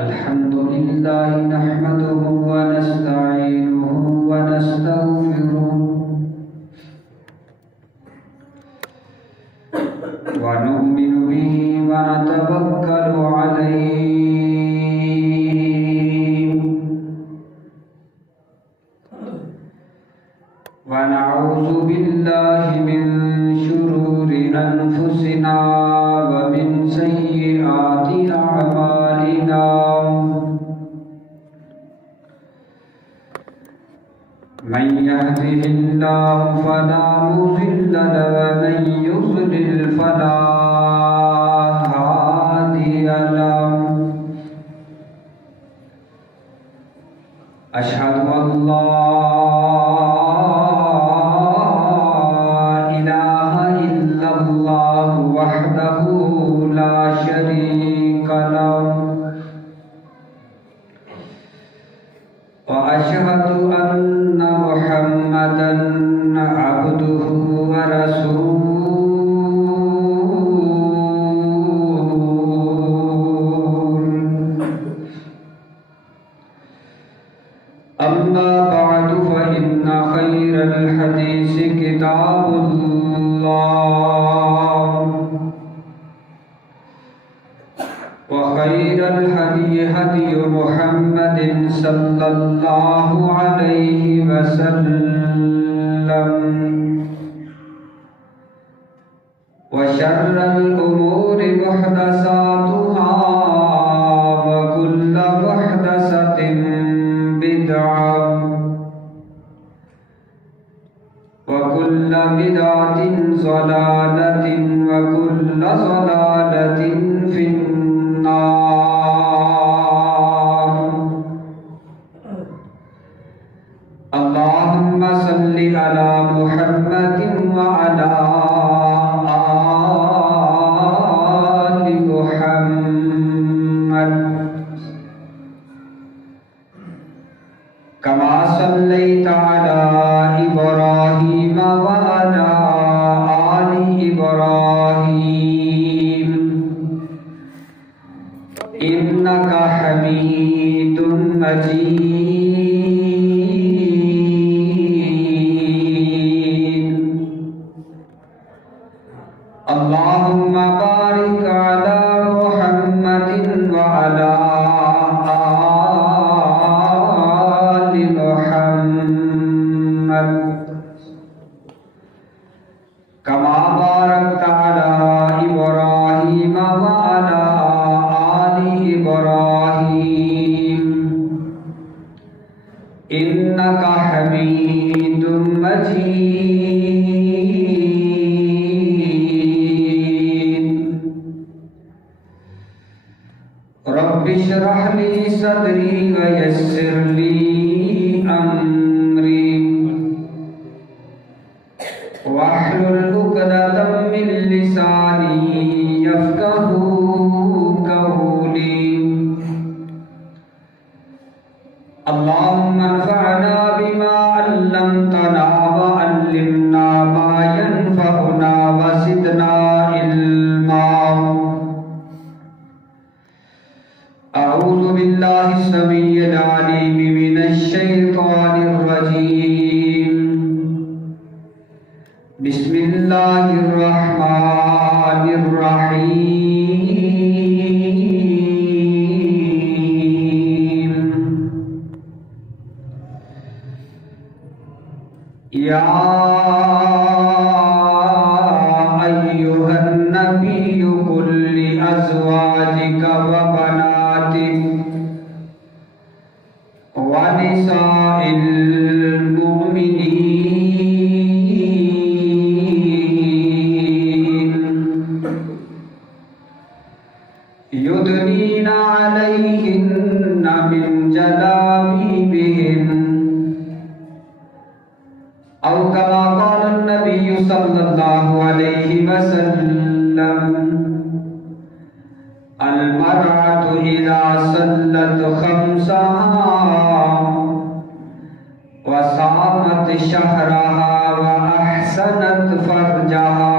Alhamdulillah nahmaduhu wa nasta'inuhu wa nastaghfiruh wa nu'minu bihi wa natawakkalu alayhi wa na'udzu billahi min shururi anfusina wa min sayyiati a'malina. من يهده الله فلا مضل له ومن يضلل فلا هادي له أشهد أن لا إله إلا الله وحده لا شريك له وأشهد أن محمدًا عبده ورسوله أما بعد فإن خير الحديث كتاب الله وخير الهدي هدي محمد صلى الله عليه وسلم وشر الأمور محدثاتها وكل محدثة بدعة وكل بدعة ضلالة وكل ضلالة في النار. اللهم صل على محمد وعلى آل محمد كما صليت على إبراهيم وعلى آل إبراهيم إنك حميد مجيد. اللهم بارك على محمد وعلى آل محمد كما باركت على إبراهيم وعلى آل إبراهيم إنك حميد مجيد. رب اشرح لي صدري ويسر لي أمري واحلل عقدة من لساني يفقهوا قولي. اللهم انفعنا بما علمتنا وعلمنا ما ينفعنا وزدنا علما. أعوذ بالله السميع العليم من الشيطان الرجيم. بسم الله الرحمن الرحيم. يا أيها النبي قل لأزواجك وبناتك ونساء المؤمنين يدنين عليهن من جلابيبهن أو كما قال النبي صلى الله عليه وسلم المرأة إذا صلت خمسها وصامت ظهرها وأحسنت فرجها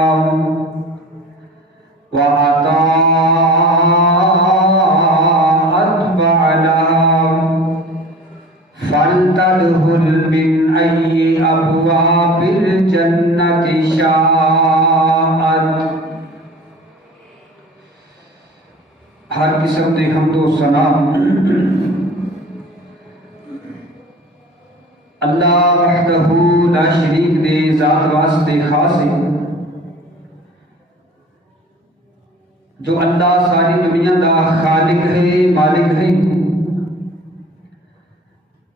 وأطاعت بعلها فلتدخل من أي أبواب الجنة شاءت۔ ہر قسم دے حمد و ثنا اللہ وحدہ لا شریک دے ذات واسطے خاص ہے، جو اللہ ساری دنیا دا خالق ہے، مالک ہے،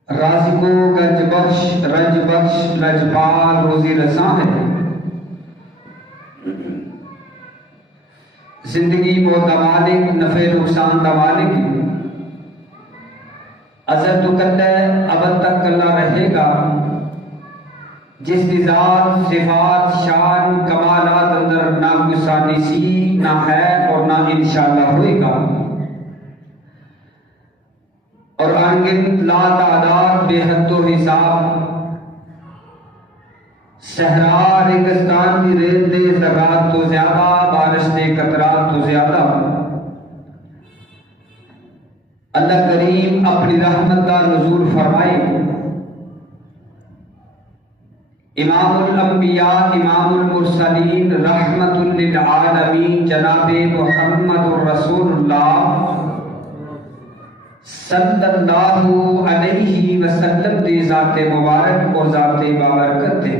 رازق و گنج بخش، رنج بخش، لجپال، روزی رساں ہے۔ زندگی موت کا مالک، نفع نقصان کا مالک، ازل تو کل ہے، ابد تک اللہ رہے گا، جس کی ذات، صفات، شان، کمالات اندر نہ گسانی سی، نہ ہے اور نہ انشاءاللہ ہوئے گا، اور انگنت لا تعداد بے حد و حساب صحرا ریگستان کی ریت دے ذرات تو زیادہ، بارش دے قطرات تو زیادہ اللہ کریم اپنی رحمت کا نزول فرمائے۔ امام الانبیاء، امام المرسلین، رحمت للعالمین جناب محمد الرسول اللہ صلی اللہ علیہ وسلم دی ذات مبارک اور ذات بابرکت ہے۔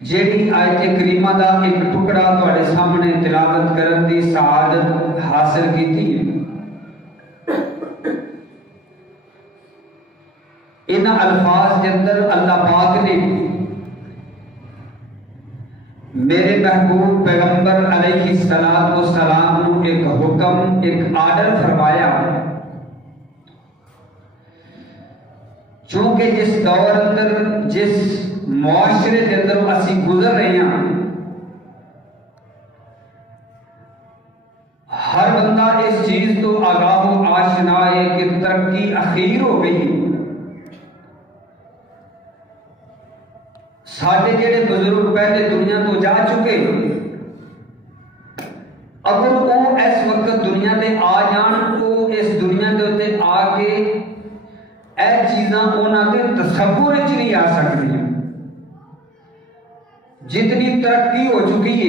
جیڑی آیت کریمہ دا ایک ٹکڑا تواڈے سامنے تلاوت کرن دی سعادت حاصل کیتی ہے، ان الفاظ کے اندر اللہ پاک نے میرے محبوب پیغمبر علیہ السلام کو ایک حکم، ایک آرڈر فرمایا، چونکہ جس دور اندر، جس معاشرے کے اندر اسی گزر رہے ہیں، ہر بندہ اس چیز تو آگاہ و آشنا ہے کہ ترقی اخیر ہو گئی۔ ساڈے جڑے بزرگ پہلے دنیا تو جا چکے، اگر وہ اس وقت دنیا تے آ جان، وہ اس دنیا دے تے آ کے اے چیزاں انہاں دے تصور وچ نہیں آ سکدی۔ جتنی ترقی ہو چکی ہے،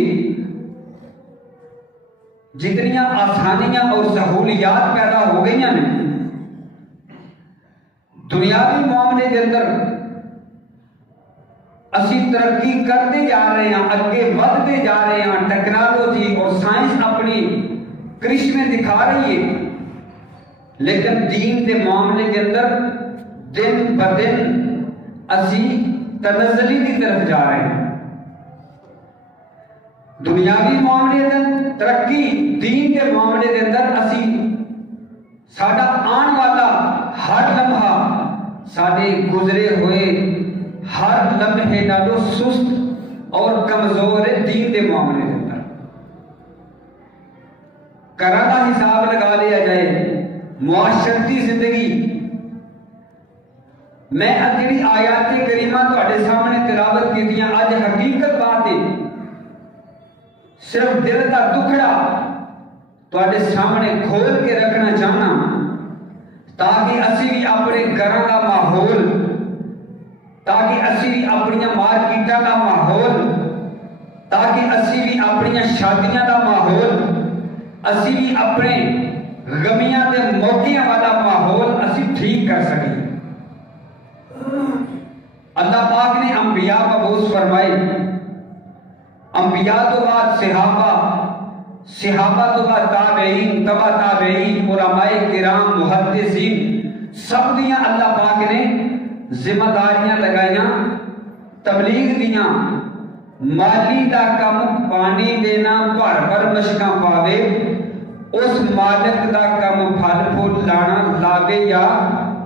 جتنی آسانیاں اور سہولیات پیدا ہو گئی ہیں، دنیاوی معاملے کے اندر اسی ترقی کرتے جا رہے ہیں، اگے بڑھتے جا رہے ہیں، ٹیکنالوجی اور سائنس اپنی کرشمے دکھا رہی ہے، لیکن دین کے معاملے کے اندر دن بدن اسی تنزلی کی طرف جا رہے ہیں۔ دنیاوی معاملے کے اندر ترقی، دین کے معاملے کے اندر اسی ساڈا آن والا ہر لمحہ، ساڈے گزرے ہوئے ہر لمحے نالوں سست اور کمزور ہے دین کے معاملے کے اندر۔ گھراں دا حساب لگا لیا جائے، معاشرتی زندگی، میں جڑی آیات کریمہ تواڈے سامنے تلاوت کیتیاں، اج حقیقت بات ہے، صرف دل کا دکھڑا تواڈے سامنے کھول کے رکھنا چاہنا، تاکہ اسی بھی اپنے گھراں دا ماحول، تاکہ اسی بھی اپنی مارکیٹاں دا ماحول، تاکہ اسی بھی اپنی شادیاں دا ماحول، اسی بھی اپنے غمیاں دے موقعیاں والا ماحول اسی ٹھیک کر سکیں۔ اللہ پاک نے انبیاء مبعوث فرمائے، انبیاء تو بعد صحابہ، صحابہ تو بعد تابعین، تبع تابعین، علماء کرام، محدثین، سب دیاں اللہ پاک نے ذمہ داریاں لگائیاں، تبلیغ دیاں، مالی دا کم پانی دینا بھر مشکاں پاوے، اس مالک دا کم پھل پھول لانا لاوے یا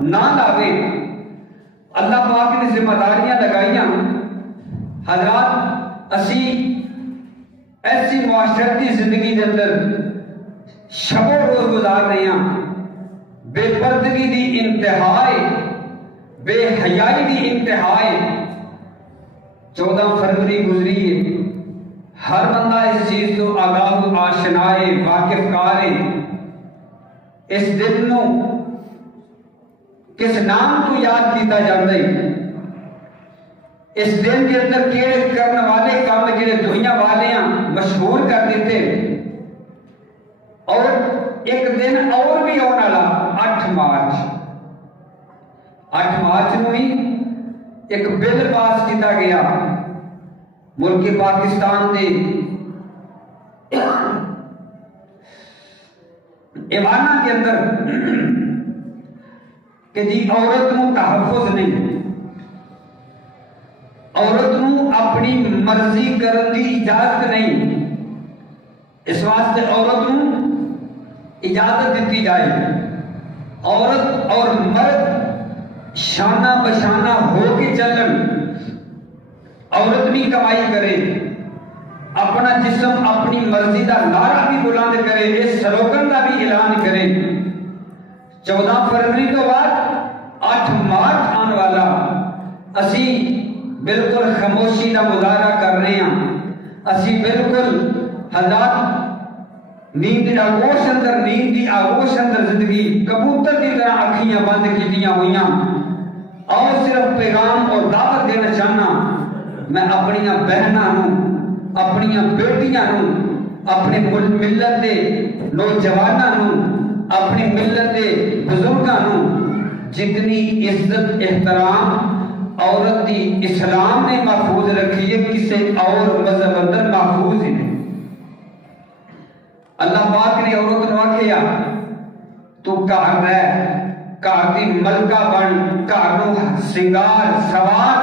نہ لاوے، اللہ پاک نے ذمہ داریاں لگائیاں۔ حضرات اسی ایسی معاشرتی زندگی کے اندر شب و روز گزار رہے ہیں، بے پردگی دی انتہائی، بے حیائی دی انتہائی۔ 14 فروری گزری ہے، ہر بندہ اس چیز تو آگاہ آشنا ہے، واقف کار ہے۔ اس دن نو کس نام تو یاد کیتا جاتا ہے؟ اس دن کے اندر کیڑے کرنے والے کام جڑے دنیا والے مشہور کر دیتے۔ اور ایک دن اور بھی آنے والا 8 مارچ 8 مارچ نو ہی ایک بل پاس کیتا گیا ملک پاکستان دے ایوانہ کے اندر کہ جی عورت نو تحفظ نہیں، عورت نو اپنی مرضی کرن دی اجازت نہیں، اس واسطے عورت نو اجازت دیتی جائے۔ عورت اور مرد شانہ بشانہ ہو کے چلن، عورت بھی کمائی کرے، اپنا جسم اپنی مرضی دا نعرہ بھی بلند کرے، اس سلوگن کا بھی اعلان کرے۔ 14 فروری تو بعد 8 مارچ آنے والا، اسی بالکل خاموشی کا مظاہرہ کر رہے ہیں، اسی بالکل حضرات نیند دی آغوش اندر زندگی کبوتر کی طرح اکھیاں بند کیتیاں ہوئیاں۔ اور صرف پیغام اور دعوت دینا چاہنا، میں اپنی بہناں نوں، اپنی بیٹیاں نوں، اپنے ملت دے نوجواناں نوں، اپنی ملت دے بزرگاں نوں جتنی عزت احترام عورت دی اسلام نے محفوظ رکھی ہے، کسی اور مذہب اندر محفوظ ہی نہیں۔ اللہ پاک نے عورت نو آکھیا تو گھر رہ، گھر دی ملکہ بن، گھر نو سنگار سوار۔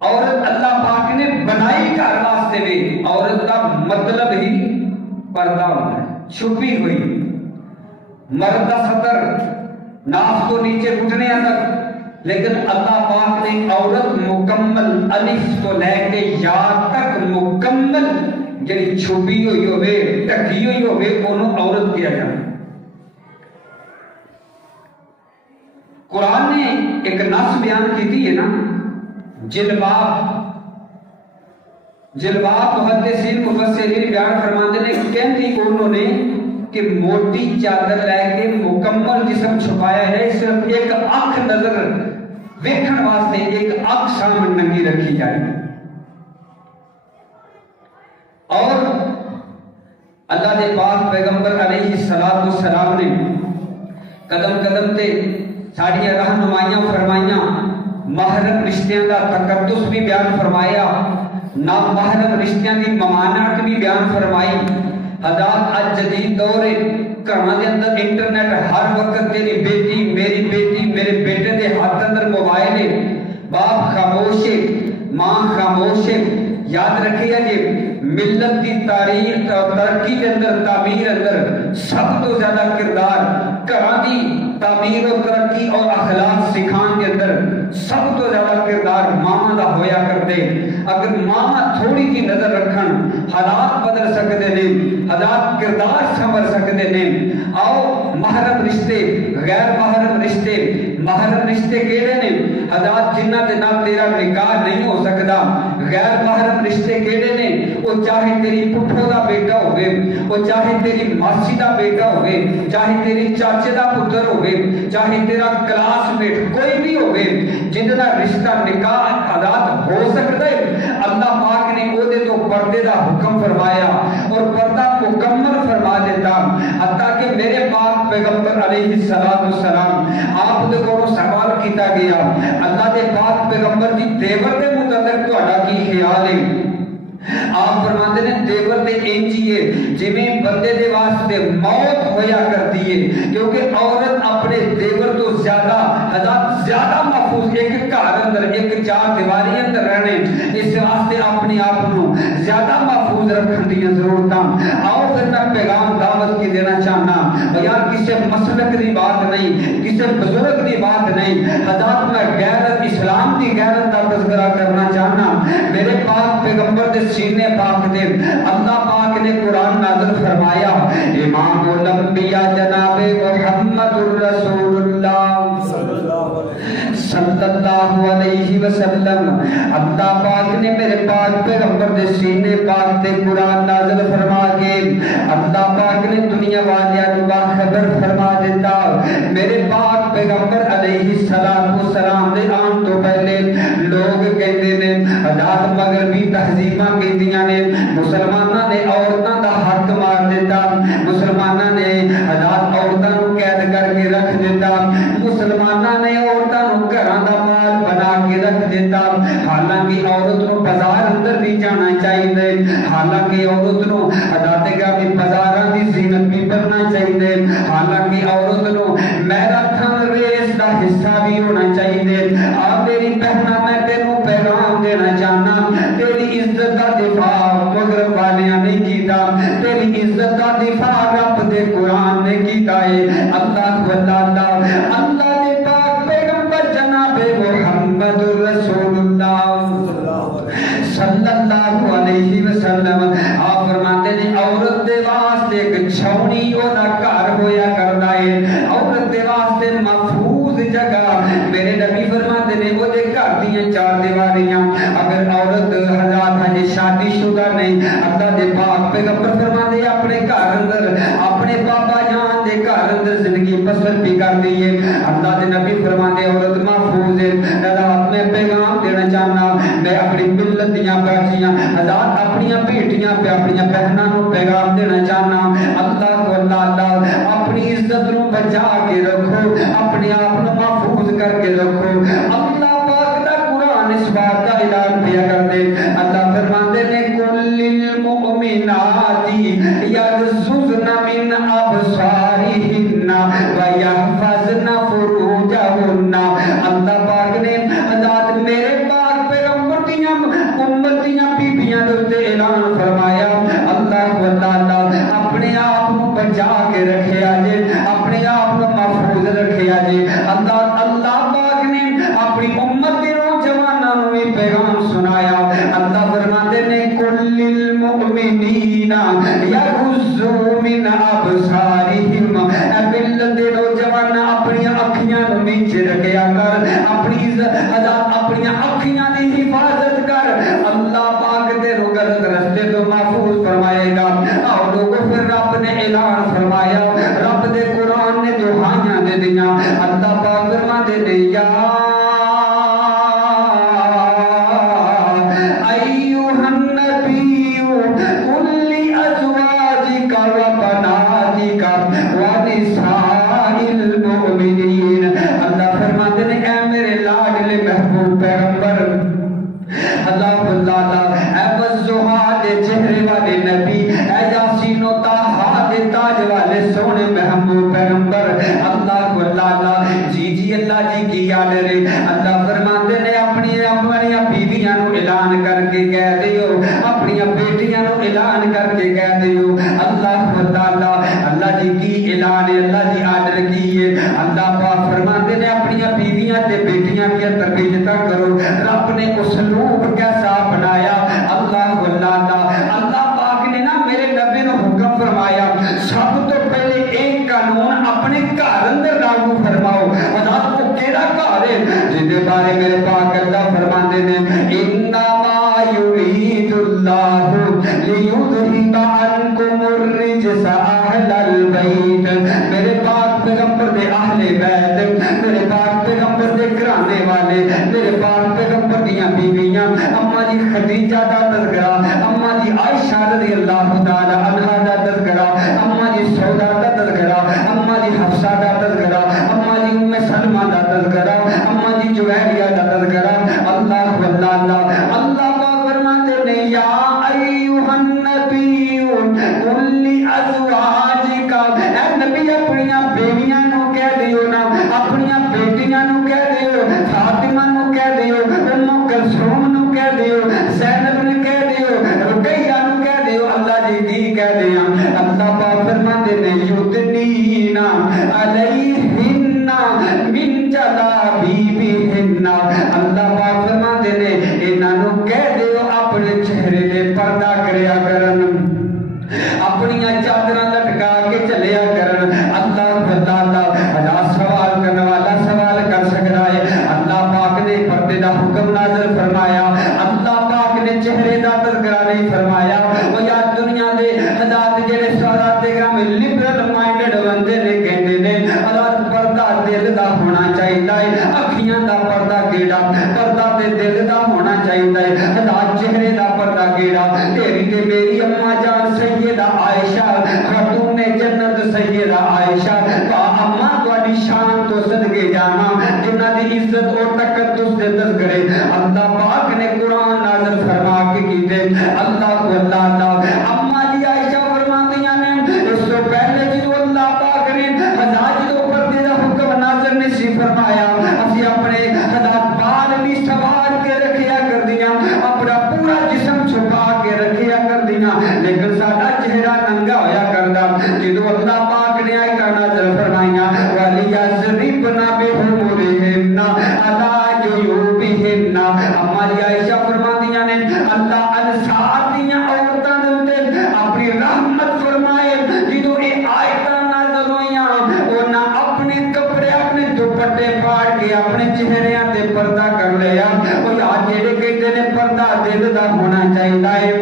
عورت اللہ پاک نے بنائی گھر واسطے بھی، عورت کا مطلب ہی پردہ ہوتا ہے، چھپی ہوئی۔ مرد کا سطر ناف کو نیچے گھٹنے تک، لیکن اللہ پاک نے عورت مکمل الف تو لے کے یا تک مکمل جڑی چھپی ہوئی ہوئے، ٹکی ہوئی ہوئے، انہوں عورت کیا جائے۔ قرآن نے ایک نص بیان کی تھی ہے نا، جلباب محدثین مفسرین بیان فرماتے ہیں کہندی انہوں نے کہ موٹی چادر لے کے مکمل جسم چھپایا ہے، صرف ایک آنکھ نظر ویکھن واسطے ایک آنکھ سامنے ننگی رکھی جائے۔ اور اللہ دے پاک پیغمبر علیہ السلام نے قدم قدم تے ساری رہنمائیاں فرمائیاں، محرم رشتیاں دا تقدس بھی بیان فرمایا، نامحرم رشتیاں دی ممانعت بھی بیان فرمائی۔ حضرات آج جدید دور ہے، گھراں دے اندر انٹرنیٹ ہر وقت، تیری بیٹی میری بیٹی میرے بیٹے دے ہاتھ اندر موبائل ہے، باپ خاموش ہے، ماں خاموش ہے۔ یاد رکھے گا جی ملت کی تاریخ ترقی کے اندر تعمیر اندر سب تو زیادہ کردار گھراں دی تعمیر و ترقی اور اخلاق سکھان کے اندر سب تو زیادہ کردار ماما دا ہویا کرتے۔ اگر ماما تھوڑی کی نظر رکھن حالات بدل سکتے ہیں، حالات کردار سنور سکتے ہیں۔ آؤ محرم رشتے، غیر محرم رشتے، محرم رشتے کیڑے نے حضرات جنہ دے نال تیرا نکاح نہیں ہو سکتا۔ غیر محرم رشتے کیڑے نے، وہ چاہے تیری پٹھو دا بیٹا ہوئے، وہ چاہے تیری ماسی دا بیٹا ہوئے، چاہے تیری چاچے دا پتر ہوئے، چاہے تیرا کلاس میٹ کوئی بھی ہوئے، جنہ رشتہ نکاح حضرات ہو سکتا ہے، اللہ پاک نے وہ دے تو پردے دا حکم فرمایا اور پردہ مکمل فرما دیتا۔ حتیٰ کہ میرے پاک پیغمبر علیہ السلام آپ دے کو سوال کیتا گیا، اللہ دے پاک پیغمبر دی دیور دے متعلق تو اڈا کی خیال ہے؟ آپ فرماتے ہیں دیور دے انجی ہے جمیں بندے دے واسطے موت ہویا کرتی ہے، کیونکہ عورت اپنے دیور تو زیادہ محفوظ ایک گھر اندر ایک چار دیواری اندر رہنے، اس واسطے اپنے آپ کو زیادہ محفوظ رکھن دی ضرورت۔ آؤ پھر میں پیغام دعوت کی دینا چاہنا، یار کسی مسلک دی بات نہیں، کسی بزرگ دی بات نہیں، حضرات میں غیرت اسلام دی غیرت کا تذکرہ کرنا چاہنا۔ میرے پاک پیغمبر دے سینے پاک دے اللہ پاک نے قرآن نازل فرمایا، امام الانبیاء جناب محمد اللہ علیہ وسلم اللہ پاک نے میرے پاک پیغمبر دے سینے پاک تے قرآن نازل فرما کے اللہ پاک نے دنیا والیاں نو باخبر فرما دیتا میرے پاک پیغمبر علیہ السلام دے آن تو پہلے لوگ کہتے نے حضرات مغربی تہذیباں کہندیاں نے مسلماناں نے عورتاں دا حق مار دیتا مسلماناں نے حضرات عورتاں نو قید کر کے رکھ دیتا مسلماناں نے عورتاں نو گھراں دا مال بنا کے رکھ دیتا حالانکہ عورت نو بازار اندر نہیں جانا چاہیے حالانکہ عورت نو حضرات گرامی بازاراں دی زینت بھی بننا چاہیے حالانکہ عورت نو میراتھن ریس دا حصہ بھی ہونا چاہیے آپ میری بہنا میں تینوں پیغام دینا چاہنا تیری عزت کا دفاع مغرب والیاں نہیں کیتا تیری عزت کا دفاع رب دے قرآن نے کیتا ہے اللہ اللہ دے پاک پیغمبر جناب محمد رسول اللہ صلی اللہ علیہ وسلم آپ فرماتے ہیں عورت دے واسطے ایک چھاؤنی اودا گھر ہویا کردا ہے عورت دے واسطے محفوظ جگہ میرے نبی فرماتے ہیں وہ دے گھر دیاں چار دیواریاں اگر عورت حضرات ہے شادی شدہ نہیں اللہ دے پاک پیغمبر فرماتے ہیں اپنے گھر اندر اپنے بابا جان دے گھر اندر زندگی بسر بھی کر دیئے اللہ دے نبی فرماتے ہیں عورت محفوظ ہے حضرات میں پیغام دینا چاہنا میں اپنی ملت دیاں بیٹھیاں حضرات اپنیاں بیٹیاں پہ اپنیاں بہناں نو پیغام دینا چاہنا اللہ کو اللہ اپنی عزت نو بچا کے رکھو اپنے آپ نو محفوظ کر کے رکھو اللہ پاک دا قرآن اس بات کا اعلان کیا کر دے اللہ فرماتے نے کل المؤمنات یغضضن من ابصارهن ویحفظن فروجهن اللہ پاک نے حضرات میرے پاک پیغمبر دیاں امتیاں بیبیاں دے اعلان فرمایا اللہ اپنے آپ کو بچا کے رکھیا جے اپنے آپ کو محفوظ رکھیا جے اللہ پاک نے اپنی امت کے نوجوانوں کو بھی پیغام سنایا اللہ فرماتے نے کل المؤمنین یغضوا من ابصارہم اے ملت دے نوجوان اپنی اکھیاں نو نیچے رکھیا کر اپنی اکھیاں دی حفاظت کر اللہ پاک دے رو غلط راستے تو محفوظ فرمائے گا اور لوگوں پھر رب نے اعلان فرمایا رب دے قرآن نے جو ہائیاں دے دیاں اللہ پاک فرماتے نے یا ایوہ النبی قل لازواجک و بناتک و نساء المؤمنین اللہ فرماتے نے اے میرے لاڈلے محبوب پیغمبر اللہ اے وضحا دے چہرے والے نبی اے یاسین و طٰہٰ دے تاج والے سونے محبوب پیغمبر اللہ جی اللہ جی کی یاد رے اللہ فرماتے نے اپنی بیویاں نو اعلان کر کے کہہ دیو اپنی بیٹیاں نو اعلان کر کے کہہ دیو اللہ جی کی اعلان ہے اللہ جی آرڈر کی ہے اللہ پاک فرماتے نے اپنی بیویاں تے بیٹیاں کی تربیت کرو رب نے اسلوب کیسا بنایا اللہ پاک نے نا میرے نبی نے حکم فرمایا سب تو پہلے ایک قانون اپنے گھر اندر لاگو فرماؤ اور کو کیڑا گھر ہے جن کے بارے میرے پاک اللہ فرماتے ہیں انما یرید اللہ لیذہب عنکم الرجس اہل البیت میرے پاک پیغمبر دے اہل بیت میرے پاک پیغمبر دے گھرانے والے میرے پاک پیغمبر دیاں بیویاں اما جی خدیجہ دا تذکرہ اما جی عائشہ رضی اللہ تعالی عنہا دا تذکرہ اما جی سودا دا تذکرہ اما جی حفصہ دا تذکرہ اما جی ام سلمہ دا تذکرہ اما جی جویریہ دا تذکرہ اللہ پاک فرماتے ہیں یا ایھا النبی قل لازواجک اے نبی اپنی بیویاں نو کہہ دیو نا اپنی بیٹیاں نو کہہ دیو فاطمہ نو کہہ دیو ام کلثوم نو کہہ دیو زینب نو کہہ دیو رقیہ نو کہہ دیو اللہ جی کی کہہ دیاں اللہ پاک فرماتے ہیں یدنین علیہن من جلابیبہن اللہ پاک فرماتے ہیں انہاں نو کہہ دیو اپنے چہرے دے پردہ کریا کرن اپنی چادراں لٹکا کے چلیا کرن اللہ سوال کرنے والا سوال کر سکتا ہے اللہ پاک نے میں لبرل مائنڈڈ بندے نے کہندے نے حضرت پردہ دل دا ہونا چاہیے، اکھیاں دا پردہ کیڑا، پردہ تے دل دا ہونا چاہیے، حضرت چہرے دا پردہ کیڑا، تیری تے میری اماں جان سیدہ عائشہ خاتون جنت سیدہ عائشہ با اماں تواڈی شان تو صدقے جانا جنہاں دی عزت اور تقدس دے تذکرے اللہ پاک نے قرآن نازل فرما کے کیتے۔ اللہ کو اللہ اماں جی عائشہ فرماندیاں نے اس سے پہلے جو اللہ پاک نے حضرت جو پردے دا حکم نازل نے سی فرمایا اسی اپنے حضرت بال بھی سوار کے رکھیا کر دیا، اپنا پورا جسم چھپا کے رکھیا کر دیا، لیکن ساڈا چہرہ ننگا ہویا کردا جدو اللہ پاک نے آیت نازل فرمایا وَلِيَضْرِبْنَ بِخُمُرِهِنَّ عَلَىٰ جُيُوبِهِنَّ۔ اماں جی عائشہ فرماندیاں نے اللہ انصار دیاں عورتاں دے اوپر اپنی رحمت فرمائے جدو یہ آیتاں نازل ہوئیاں انہاں اپنے کپڑے اپنے دوپٹے پھاڑ کے اپنے چہریاں تے پردہ کر لیا۔ وہ یاد جڑے کہتے نے پردہ دل دا ہونا چاہیے،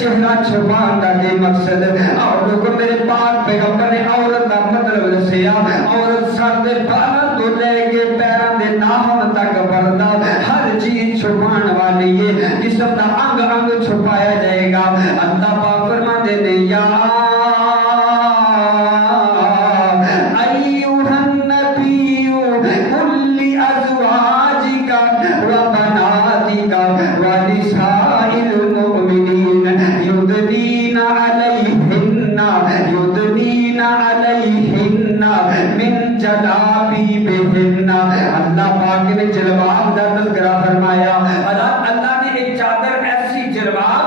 چہرہ چھپان دا کے مقصد اور لوگوں میرے پاک پیغمبر نے عورت دا مطلب دسیا، عورت سر دے بالوں تو لے کے پیروں دے ناخن تک پردہ ہر چیز چھپان والی ہے، جسم دا انگ انگ چھپایا جائے گا۔ اللہ پاک فرماتے نے یا ایھا النبی قل لازواجک وبناتک ونساء المؤمنین یدنین علیہن من جلابیبہن۔ اللہ پاک نے جلباب دا تذکرہ فرمایا، اللہ نے ایک چادر ایسی جلباب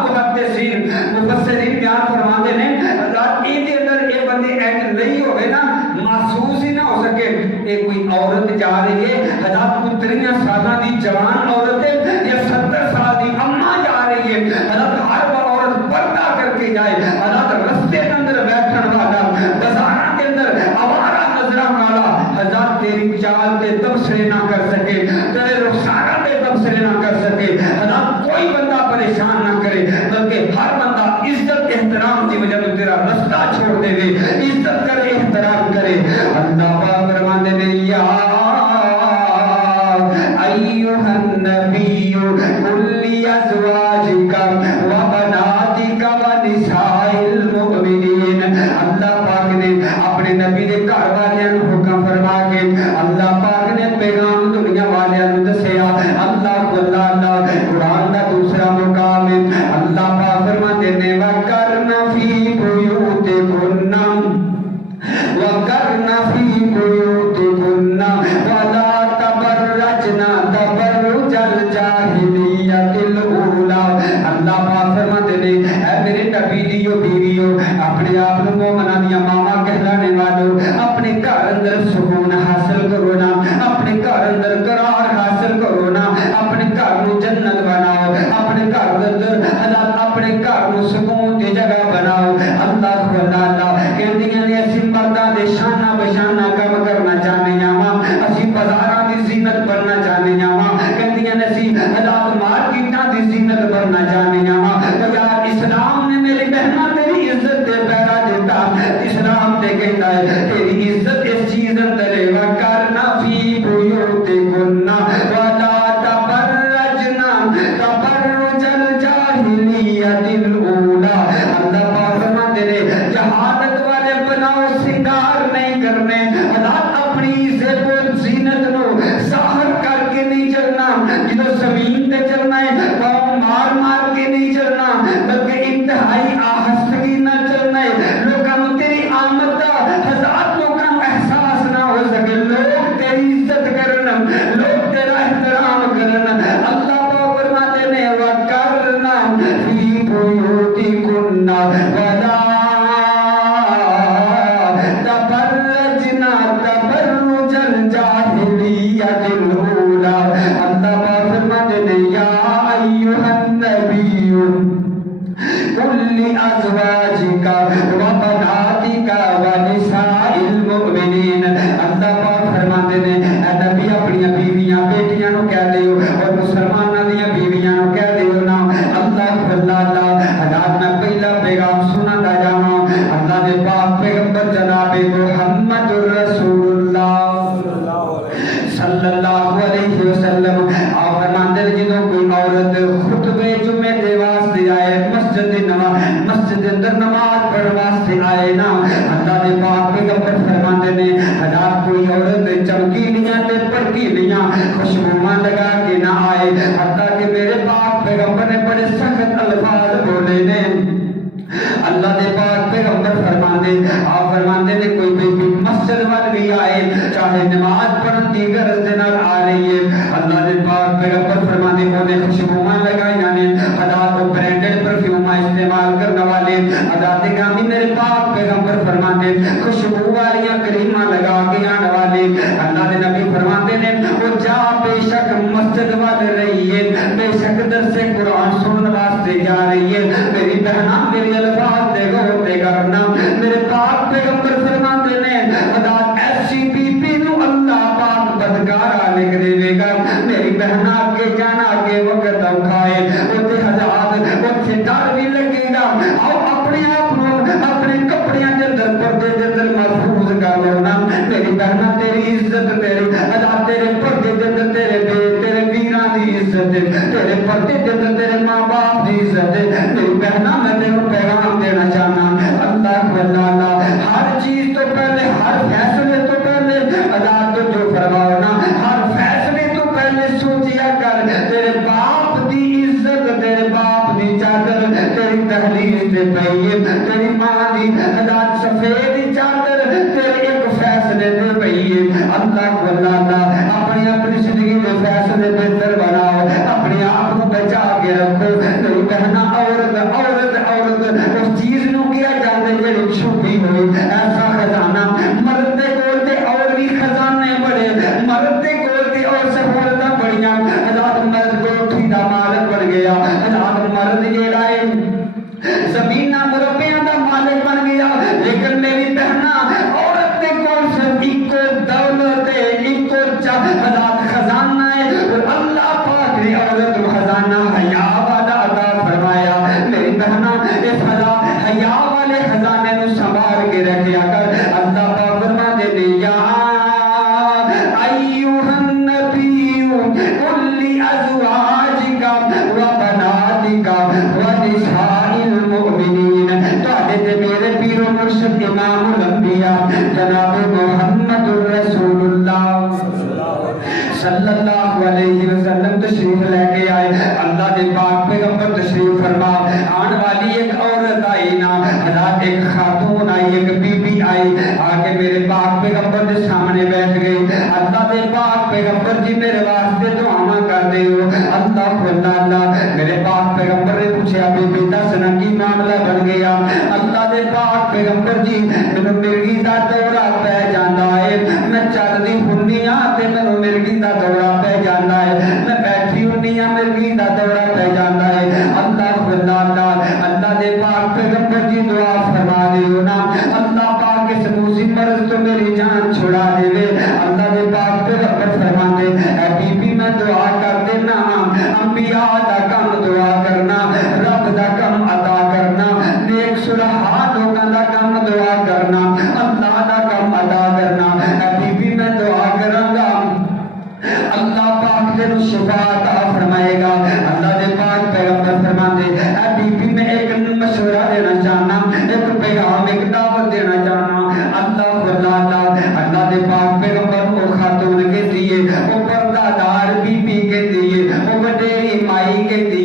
مفسرین بیان فرماتے ہیں اللہ ان کے اندر یہ بندے اینڈ نہیں ہوئے نا محسوس ہی نہ ہو سکے ایک کوئی عورت جا رہی ہے حضرت پتریاں سالہ دی جوان عورت ہے یا 70 سال دی اماں جا رہی ہے، حضرت ہر وہ عورت پردہ کر کے جائے، حضرت رستے کے اندر بیٹھن والا بازاراں کے اندر آوارہ نظراں والا حضرت تیری چال تے تبصرے نہ کر سکے، تیرے رخسارہ تے تبصرے نہ کر سکے، حضرت کوئی بندہ پریشان نہ کرے بلکہ ہر بندہ عزت احترام کی وجہ سے تیرا رستہ چھوڑ دے دے، عزت کرے احترام کرے۔ اللہ پاک فرماتے ہیں یا ایھا النبی قل لازواجک وبناتک ونساء المؤمنین۔ اللہ پاک نے اپنے نبی دے گھر والیاں کو حکم فرما کے اللہ پاک نے پیغام دنیا والیاں کو دسیا۔ اللہ کو اللہ قرآن دا دوسرا مقام ہے، اللہ پاک فرماتے ہیں وَقَرْنَ فِي بُيُوتِكُنَّ وَلَا تَبَرَّجْنَ تَبَرُّجَ الْجَاهِلِيَّةِ الْأُولَىٰ۔ اللہ پاک فرماتے ہیں اے میرے نبی دیو بیویو اپنے آپ کو مومنہ دیا ماما کہلانے والو اپنے گھر اندر سکون حاصل کرو نا، اپنے گھر اندر قرار حاصل کرو نا، اپنے گھر کو جنت بناؤ، اپنے گھر اندر اپنے گھر کو سکون دی جگہ بناؤ۔ اللہ کو اللہ کہندیاں نے اسی مرداں دے شانہ بشانہ کم کرنا چاہنے ہاں، اسی بازاراں دی زینت بننا چاہنے ہاں، کہندیاں نے اسی مارکیٹاں دی زینت بننا چاہنے ہاں۔ تو یار اسلام نے میری بہناں تیری عزت دے پیرا دیتا، اسلام تے کہتا ہے تیری عزت اس چیز اندر ہے وَقَرْنَ فِي بُيُوتِكُنَّ وَلَا تَبَرَّجْنَ تَبَرُّجَ الْجَاهِلِيَّةِ الْأُولَىٰ۔ اللہ پاک فرماتے ہیں جہالت والے بناؤ سنگار نہیں کرنے، حضرت اپنی عزت و زینت نو ظاہر کر کے نہیں چلنا، جدو زمین تے چلنا ہے پاؤں مار مار کے نہیں چلنا بلکہ انتہائی آہستگی نہ چلنا ہے، لوگوں تیری آمد دا ہزار لوگوں احساس نہ ہو سکے، لوگ تیری عزت کرن، لوگ تیرا احترام کرن۔ اللہ پاک فرماتے ہیں وَقَرْنَ فِي بُيُوتِكُنَّ وَلَا تَبَرَّجْنَ پاک پیغمبر جناب محمد رسول اللہ صلی اللہ علیہ وسلم آپ فرماتے ہیں جنہوں کوئی عورت خطبے جمعے دے واسطے آئے مسجد اندر نماز پڑھ واسطے آئے نا اللہ دے پاک پیغمبر فرماتے ہیں حضرات کوئی عورت چمکیلیاں تے پڑکیلیاں خوشبوواں لگا کے نہ آئے حتیٰ کہ میرے پاک پیغمبر نے بڑے سخت الفاظ بولے نے اللہ دے پاک پیغمبر فرماندے نے کوئی بھی مسجد وال بھی آئے چاہے نماز پڑھن دی غرض دے نال آ رہی ہے اللہ دے پاک پیغمبر فرماندے انہیں خوشبوواں لگائیاں نے خدا کو برانڈڈ پرفیوم استعمال کرنے والے ادا تے گامی میرے پاک پیغمبر فرماندے خوشبو والیاں کریماں لگا کے آنے والے اللہ دے نبی فرماندے نے وہ جا بے شک مسجد وال رہی ہے بے شک درس قرآن سننے واسطے جا رہی ہے میری بہناں میری الفاظ دے غور دے کرنا میرے پاک پیغمبر فرماندے نے خدا ایسی بی بی نو اللہ پاک بدکارا لکھ دے گا میری بہن آگے جانا آگے وقت اٹھائے اتے حضرات اتے ڈر بھی لگے گا اور اپنے آپ اپنے کپڑیاں جندر پردے جندر محفوظ کر لو نا میری بہنہ تیری عزت تیری حضرات تیرے پردے جندر تیرے بے تیرے ویران دی عزت تیرے پردے جندر تیرے ماں باپ دی عزت میری بہنہ میں تیرے پیغام دینا چاہنا اللہ اللہ ہر چیز تو پہلے ہر فیصلے تو پہلے اللہ تو جو فرماؤ نا ہر فیصلے تو پہلے سوچیا کر تیرے باپ دی عزت تیرے باپ دی چادر تیری تحلیل دے پئیے تیری ماں دی اللہ سفید چادر تیرے ایک فیصلے دے پئیے اللہ اللہ اپنی اپنی زندگی کے فیصلے بہتر بناؤ اپنے آپ کو بچا کے رکھو تیری بہنا عورت عورت عورت اس چیز نو کیا جاندے جڑی چھپی ہوئی ایسا خزانہ مرد دے کول تے اور بھی خزانے بڑے مرد دے کول تے اور سہولتاں بڑیاں حضرات مرد کوٹھی دا مالک بن گیا حضرات مرد جیڑا ہے زمیناں مربیاں دا مالک بن گیا لیکن میری بہنا عورت دے کول صرف ایکو دولت ہے ایکو حضرات خزانہ ہے اور اللہ پاک نے عورت کو خزانہ حیا والا عطا فرمایا میری بہنا اس حیا والے خزانے نو سنبھال کے رکھیا کر اللہ پاک فرماتے نے یا ایھا النبی قل لازواجک وبناتک ونساء المؤمنین تواڈے تے میرے پیر و مرشد امام الانبیاء جناب محمد رسول اللہ صلی اللہ علیہ وسلم تشریف لے کے آئے اللہ دے پاک پیغمبر تشریف فرما آن والی ایک عورت آئی نا حضرات ایک خاتون آئی ایک بی بی آئی آگے میرے پاک پیغمبر دے سامنے بیٹھ گئی اللہ دے پاک پیغمبر جی میرے واسطے دعا کر دے ہو اللہ میرے پاک پیغمبر نے پوچھا بی بی دسنا کی معاملہ بن گیا اللہ دے پاک پیغمبر جی میں مرگی دا دورہ پہ جانا ہے میں چل دی ہنیاں تے میں مرگی دا دورہ پہ جانا ہے میں بیٹھی ہنیاں مرگی دا دورہ پہ جانا ہے اللہ دے پاک پیغمبر جی دعا فرما دے نا اللہ پاک اس موسی مرض تو میری جان چھڑا دے اللہ دے پاک پیغمبر فرما دے اے بی بی میں دعا کر دینا انبیاء دا کم دعا کرنا رب دا کم عطا کرنا نیک صلحاء لوگاں دا کم دعا کرنا اللہ دا کم عطا کرنا اے بی بی میں دعا کراں گا اللہ پاک تینوں شفا عطا فرمائے گا اللہ دے پاک پیغمبر فرماندے اے بی بی میں ایک مشورہ دینا چاہنا ایک پیغام ایک دعوت دینا چاہنا اللہ دے پاک پیغمبر کو خاتون کے دیئے وہ پردہ دار بی بی کے دیئے وہ وڈیری مائی کے دیئے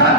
7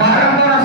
12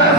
10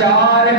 4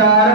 4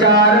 4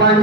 5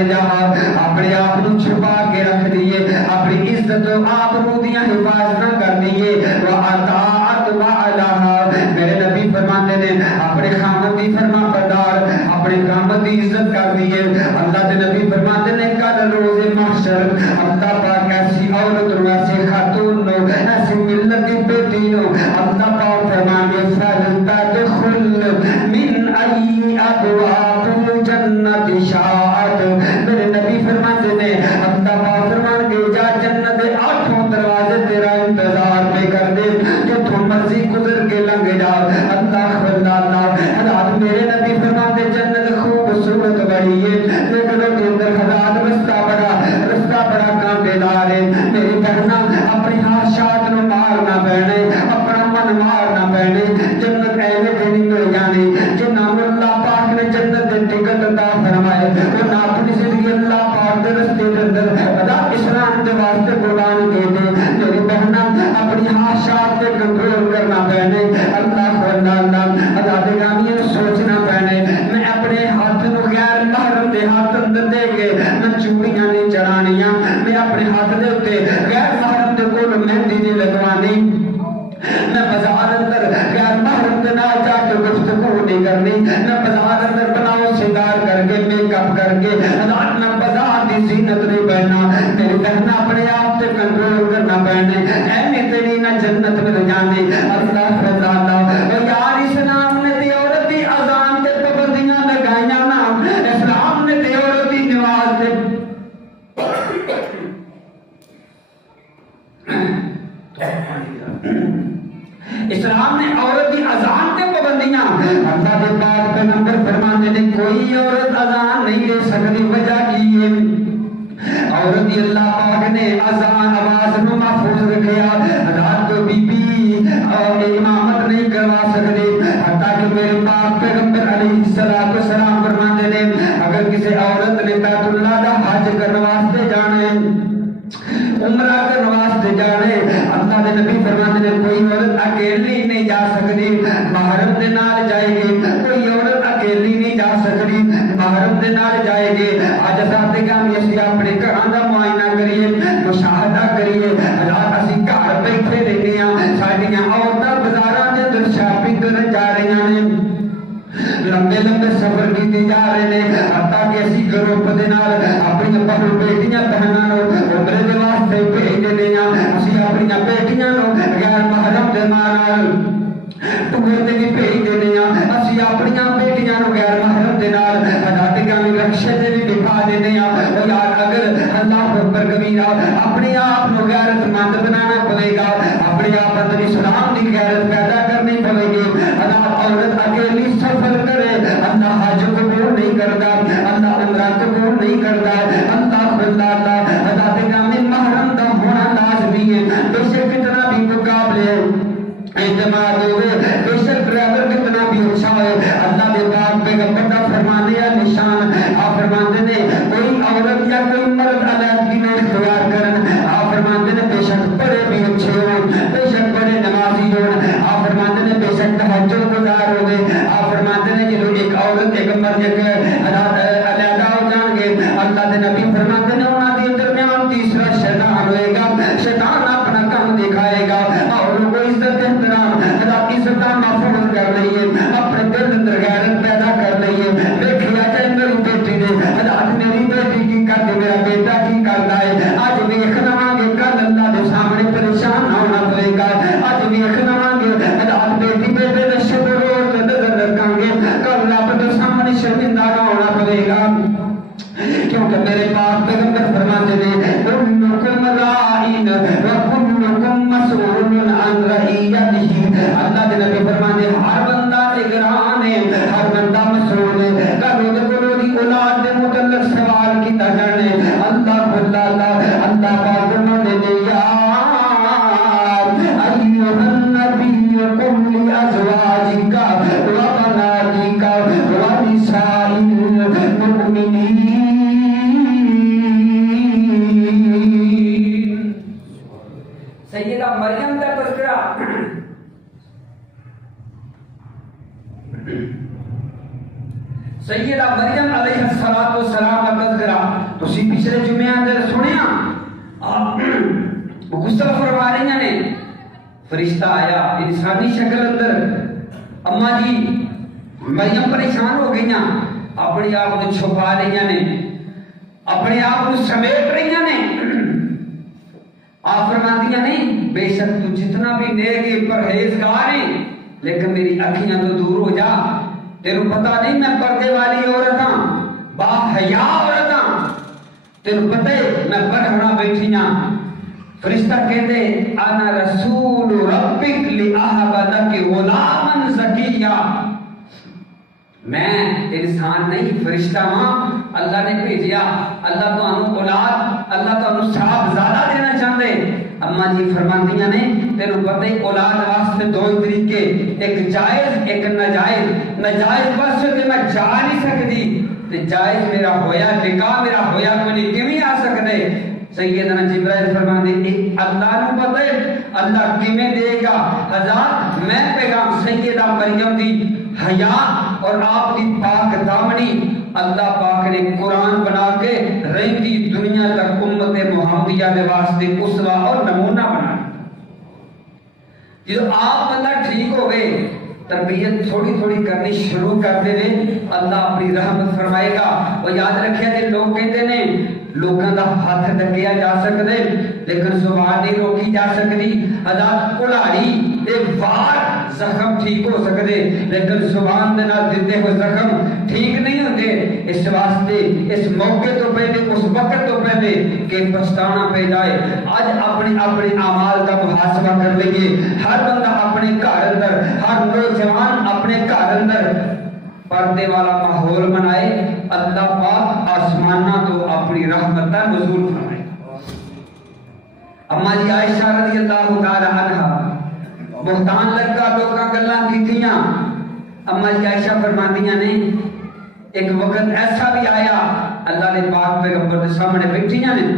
چلے جا اپنے آپ کو چھپا کے رکھ دیے اپنی عزت و آبرو دیاں حفاظت کر دیے وَأَطَاعَتْ وَعَلَاهَا میرے نبی فرماتے ہیں اپنے خامد دی فرما بردار اپنے خامد دی عزت کر دیے اللہ کے نبی فرماتے ہیں کل روز محشر اللہ پاک ایسی عورت نو ایسی خاتون نو ایسی ملت کی بیٹی نو اللہ پاک فرمانے فَلْتَدْخُلْ مِنْ أَيِّ أَبْوَابِ الْجَنَّةِ شَاءَتْ میرے نبی فرماتے ہیں اللہ پاک فرمانے جا جنت 8 دروازے تیرا انتظار پہ کر دے جو تو مرضی گزر کے لنگ جا اللہ اللہ میرے نبی فرماتے جنت خوبصورت بڑی ہے لیکن اس کے اندر حضرات رستہ بڑا کانٹے دار ہے میری بہنا اپنی خواہشات نو مارنا پڑنے اپنا من مارنا پڑنے جنت ایویں تے نہیں مل جانی جنہ اللہ پاک نے جنت دے ٹکٹ عطا فرمائے وہ نہ اپنی زندگی اللہ پاک دے رستے دے اندر خدا اسلام دے واسطے قربان کیے میری بہنا اپنی خواہشات تے کنٹرول کرنا پڑنے اللہ گامی سوچنا پہنے میں اپنے ہاتھ نو غیر محرم دے ہاتھ اندر دے کے نہ چوڑیاں نہیں چڑھانیاں میں اپنے ہاتھ دے ہوتے غیر محرم دے کول مہندی نہیں لگوانی میں بازار اندر غیر محرم دے نال جا کے گفتگو نہیں کرنی میں بازار اندر بناؤ سنگار کر کے میک اپ کر کے میں بازار دی زینت نہیں بننا میری بہن اپنے آپ سے کنٹرول کرنا پڑنے ایویں تیری نہ جنت میں جانے اللہ اللہ یار اسلام نے تے عورت دی اذان تے پابندیاں لگائیاں نا اسلام نے تے عورت دی نماز تے اسلام نے عورت دی اذان تے پابندیاں اللہ کے پاک پیغمبر فرماتے ہیں کوئی عورت اذان نہیں دے سکتی وجہ کی ہے عورت دی اللہ پاک نے اذان آواز نو محفوظ رکھیا رات کو بی بی اور امامت نہیں کروا سکتے حتیٰ کہ میرے پاک پیغمبر علیہ السلام فرماتے ہیں اگر کسی عورت نے بیت اللہ دا حج کرنے واسطے جانا ہے عمرہ کرنے واسطے جانے اللہ دے نبی فرماتے ہیں کوئی عورت اکیلی نہیں جا سکتی محرم دے نال جائے گی کوئی عورت اکیلی نہیں جا سکتی محرم دے نال جائے گی آج ساتھ گامی اسی اپنے گھراں دا معائنہ کریے مشاہدہ کریے رات اسی گھر بیٹھے رہنے ہیں ساڈیاں عورتاں بازاراں دے اندر شاپنگ کرن جا رہی ہیں لمبے لمبے سفر کیتے جا رہے ہیں حتیٰ کہ اسی گروپ دے نال اپنی بہو بیٹیاں بہناں نو عمرے دے واسطے بھیج دیندے ہیں اسی اپنی بیٹیاں نو غیر محرم دے نال ٹور تے بھی بھیج دیندے ہیں اسی اپنی بیٹیاں نو غیر محرم دے نال حضرت گامی رکشے تے بھی دکھا دیندے ہیں او یار اگر اللہ اکبر کبیرہ اپنے آپ نو غیرت مند بنانا پڑے گا اپنے آپ اندر اسلام دی غیرت پیدا کرنی پڑے گی عورت اکیلی سفر کرے اللہ حج قبول نہیں کرتا اللہ عمرہ قبول نہیں کرتا اللہ حضرت گرامی محرم دا ہونا لازمی ہے بے شک کتنا بھی مقابلے اعتماد ہوئے بے شک ڈرائیور کتنا بھی اچھا ہے اللہ دے پاک پیغمبر کا فرمانے یا نشان آپ فرماتے ہیں کوئی عورت یا کوئی مرد علیحدگی نہ اختیار کرن آپ فرماتے ہیں بے شک بڑے بھی اچھے ہوں بے شک بڑے نمازی ہوں آپ فرماتے ہیں بے شک تہجد گزار ہو گئے آپ فرماتے ہیں کہ ایک عورت ایک مرد ایک علیحدہ ہو جان گے اللہ دے نبی فرماتے ہیں انہاں دے درمیان تیسرا شیطان ہوئے گا شیطان اپنا کام دکھائے گا اور لوگوں عزت احترام عزت محفوظ کر لئیے اپنے دل اندر غیرت پیدا کر لئیے دیکھیا جائے میری بیٹی نے آج میری بیٹی کی کر دے میرا بیٹا کی کر لائے آج دیکھنا گے کل اللہ دے سامنے پریشان ہونا پڑے گا آج دیکھنا گے آج بیٹی بیٹے نے شب روز نظر رکھیں گے کل رب دے سامنے شرمندہ ہونا پڑے گا کیونکہ میرے پاک پیغمبر فرماتے ہیں کلکم رائن و کلکم مسئول عن رعیتہ اللہ دے نبی فرماتے ہیں ہر بندہ نگران ہے ہر بندہ مسئول ہے کلو دے کلو دی اولاد دے متعلق سوال کی تجرنے اللہ پاک فرماتے ہیں یا ایوہ النبی قل لأزواجک و بناتک و نساء المؤمنین سیدہ مریم کا تذکرہ سیدہ مریم علیہ السلام کا تذکرہ تسی پچھلے جمعے اندر سنیا وہ غسل فرما رہی نے فرشتہ آیا انسانی شکل اندر اما جی مریم پریشان ہو گئی اپنی آپ کو چھپا رہی نے اپنے آپ کو سمیٹ رہی نے آپ فرماتی ہیں نہیں بے شک تو جتنا بھی نیک پرہیزگار ہے لیکن میری اکھیاں تو دور ہو جا تیرے پتہ نہیں میں پردے والی عورت ہوں با حیا عورت ہوں تیرے پتہ ہے میں پڑھنا بیٹھی ہوں فرشتہ کہتے انا رسول ربک لأہب لک غلاما زکیا میں انسان نہیں فرشتہ ہوں اللہ نے بھیجیا اللہ تو انو اولاد اللہ تو انو صاحبزادہ دینا چاہتے اما جی فرماندیاں نے تینوں پتہ ہی اولاد واسطے دو طریقے ایک جائز ایک ناجائز ناجائز بس تے میں جا نہیں سکتی تے جائز میرا ہویا نکاح میرا ہویا کوئی کیویں آ سکدے سیدنا جبرائیل فرماندے اللہ نو پتہ ہے اللہ کیویں دے گا حضرات میں پیغام سیدہ مریم دی حیا اور آپ کی پاک دامنی اللہ پاک نے قرآن بنا کے رہتی دنیا تک امت محمدیہ دے واسطے اسوہ اور نمونہ بنا جو آپ اللہ ٹھیک ہو گئے تربیت تھوڑی تھوڑی کرنی شروع کر دے اللہ اپنی رحمت فرمائے گا وہ یاد رکھے جے لوگ کہتے ہیں لوگوں کا ہاتھ ڈکیا جا سکتے لیکن زبان نہیں روکی جا سکتی حضرات کلہاڑی ایک وار زخم ٹھیک ہو سکتے لیکن زبان دے نال دتے ہوئے زخم ٹھیک نہیں ہوتے اس واسطے اس موقع تو پہلے اس وقت تو پہلے کہ پچھتانا پہ جائے آج اپنے اعمال کا محاسبہ کر لئیے ہر بندہ اپنے گھر اندر ہر نوجوان اپنے گھر اندر پردے والا ماحول بنائے اللہ پاک آسمانہ تو اپنی رحمت کا نزول فرمائے اما جی عائشہ رضی اللہ تعالی عنہ بہتان لگا لوگاں گلاں کیتیاں اما جی عائشہ فرماندیاں نے ایک وقت ایسا بھی آیا اللہ نے پاک پیغمبر کے سامنے بیٹھیاں نے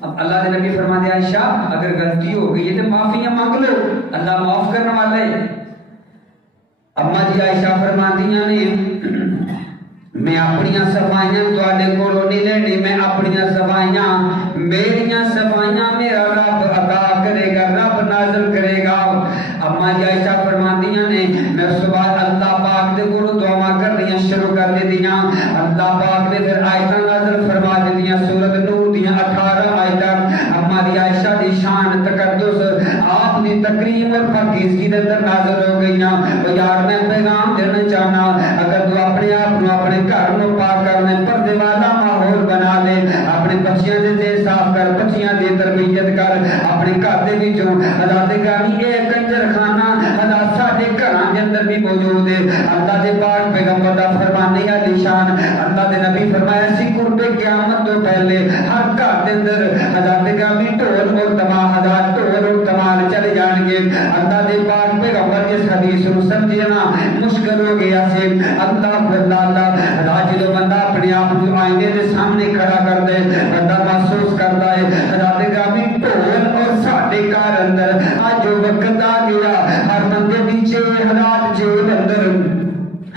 اب اللہ نے نبی فرماتے عائشہ اگر غلطی ہو گئی ہے تو معافیاں مانگ لو اللہ معاف کرنے والا ہے اما جی عائشہ فرماندیاں نے میں اپنیاں صفائیاں تواڈے کولوں نہیں لینی میں اپنیاں صفائیاں میریاں صفائیاں میرا رب عطا کرے گا رب نازل کرے گا اما جی عائشہ فرماندیاں نے میں اس بعد اللہ پاک دے کولوں دعا کرنیاں شروع کر دیاں اللہ پاک نے پھر آیتاں نازل فرما دیاں سورۃ نور دیاں 18 آیتاں اما جی عائشہ دی شان تقدس آپ دی تکریم اور پاکیزگی دے اندر نازل ہو گئیاں او یار میں پیغام دینا چاہنا اگر تو اپنے آپ کو اپنے گھر نو پاک کرنے پردے والا ماحول بنا لے اپنے بچیاں دے صاف کر بچیاں دی تربیت کر اپنے گھر دے وچوں حضرت گامی اے کنجر خانہ حضرت ساڈے گھراں دے اندر بھی موجود ہے اللہ دے پاک پیغمبر دا فرمان ہے علی شان اللہ دے نبی فرمایا سی قرب قیامت تو پہلے ہر گھر دے اندر حضرت گامی ڈھول اور تمام حضرت ڈھول اور تمام چلے جان گے اللہ دے پاک پیغمبر اس حدیث نو سمجھنا مشکل ہو گیا سے اللہ راجل بندہ اپنے آپ کو آئینے دے سامنے کھڑا کر دے بندہ محسوس کرتا ہے حضرت گرامی ڈھول اور ساڈے گھر اندر آج جو وقت آ گیا ہر بندے پیچھے حضرات جیب اندر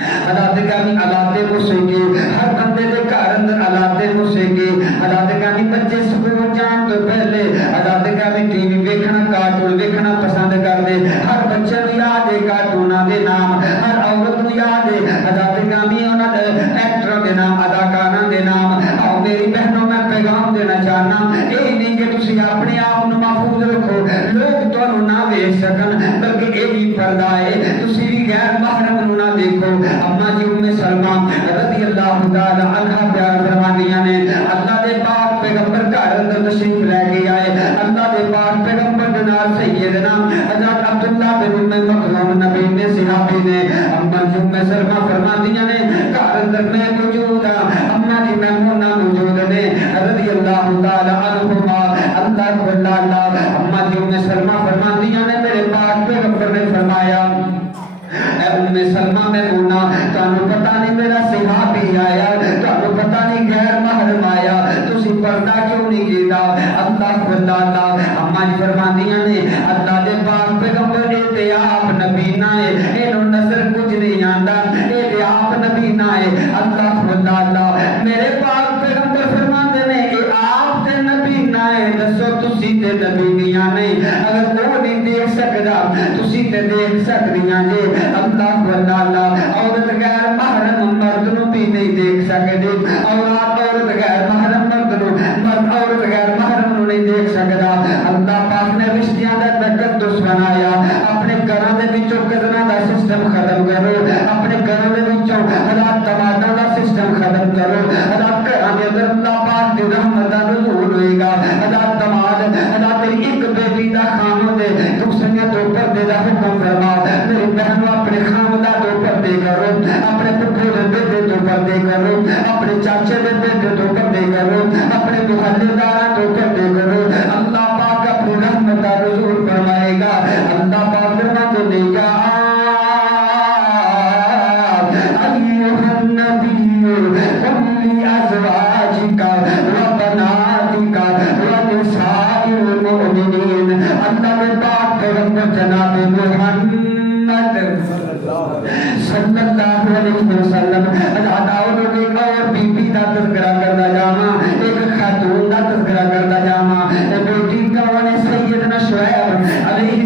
حضرت گرامی علاتے موسیقی ہر بندے دے گھر اندر علاتے موسیقی حضرت گرامی بچے سکول جان تو پہلے حضرت گرامی ٹی وی ویکھنا کارٹون ویکھنا پسند کر دے ہر بچے نو یاد ہے کارٹوناں دے نام ہر عورت نو یاد ہے حضرت گرامی انہاں دے ایکٹر دے نام اداکاراں دے نام او میری بہنوں میں پیغام دینا چاہنا اے نہیں کہ تسی اپنے آپ نو محفوظ رکھو لوگ تانوں نہ دیکھ سکن بلکہ اے بھی پردہ ہے تسی بھی غیر محرم نو نہ دیکھو اما جی ام سلمہ رضی اللہ تعالی عنہا بیان فرماندیاں نے اللہ دے پاک پیغمبر گھر اندر تشریف لے کے آئے اللہ دے پاک پیغمبر دے نال سیدنا حضرت عبداللہ بن ام مکتوم نبی نے صحابی نے اما جی ام سلمہ فرماندیاں نے گھر اندر میں موجود ہوں اما جی میمونہ موجود نے رضی اللہ تعالی عنہما اللہ کو اللہ اما جی ام سلمہ فرماندیاں نے میرے پاک پیغمبر نے فرمایا اے ام سلمہ میمونہ تانوں پتہ نہیں میرا صحابی آیا تانوں پتہ نہیں غیر محرم آیا تسی پردہ کیوں نہیں کیتا اللہ کو اللہ اما جی فرماندیاں نے اللہ دے پاک پیغمبر تے آپ نبی نہ ہے اینو نظر کچھ نہیں آندا اے آپ نبی نہ ہے اللہ اللہ میرے پاک پیغمبر فرماتے ہیں کہ آپ تے نبی نہ دسو تسی تے نبی دیاں نہیں اگر وہ نہیں دیکھ سکدا تسی تے دیکھ سکدیاں جے اللہ عورت غیر محرم مرد نو بھی نہیں دیکھ سکدی عورت غیر محرم مرد نو مرد عورت غیر محرم نو نہیں دیکھ سکدا اللہ پاک نے رشتیاں دا تقدس بنایا اپنے گھراں دے وچوں قدراں دا سسٹم ختم کرو اپنے گھراں دے وچوں حالات تبادلہ دا سسٹم ختم کرو حالات گھراں دے اندر اللہ پاک دی رحمت دا نزول ہوئے گا حالات تماد حالات تیری ایک بیٹی دا خانوں دے دوسرے تو پردے دا حکم فرما میری بہنوں اپنے خامدہ تو پردے کرو اپنے پتھر دے بیٹے تو پردے کرو اپنے چاچے دے بیٹے تو پردے کرو اپنے محلے دارہ تو پردے کرو اللہ پاک اپنی رحمت دا نزول فرمائے گا اللہ پاک فرماتے دے گا ایوہ النبی قل ازواجک و بناتک و نساء المؤمنین اللہ نے پاک پیغمبر جناب محمد صلی اللہ علیہ وسلم اداؤں نے ایک اور بی بی دا تذکرہ کرنا جاما ایک خاتون دا تذکرہ کرنا جاما بیٹی کون سیدنا شعیب علیہ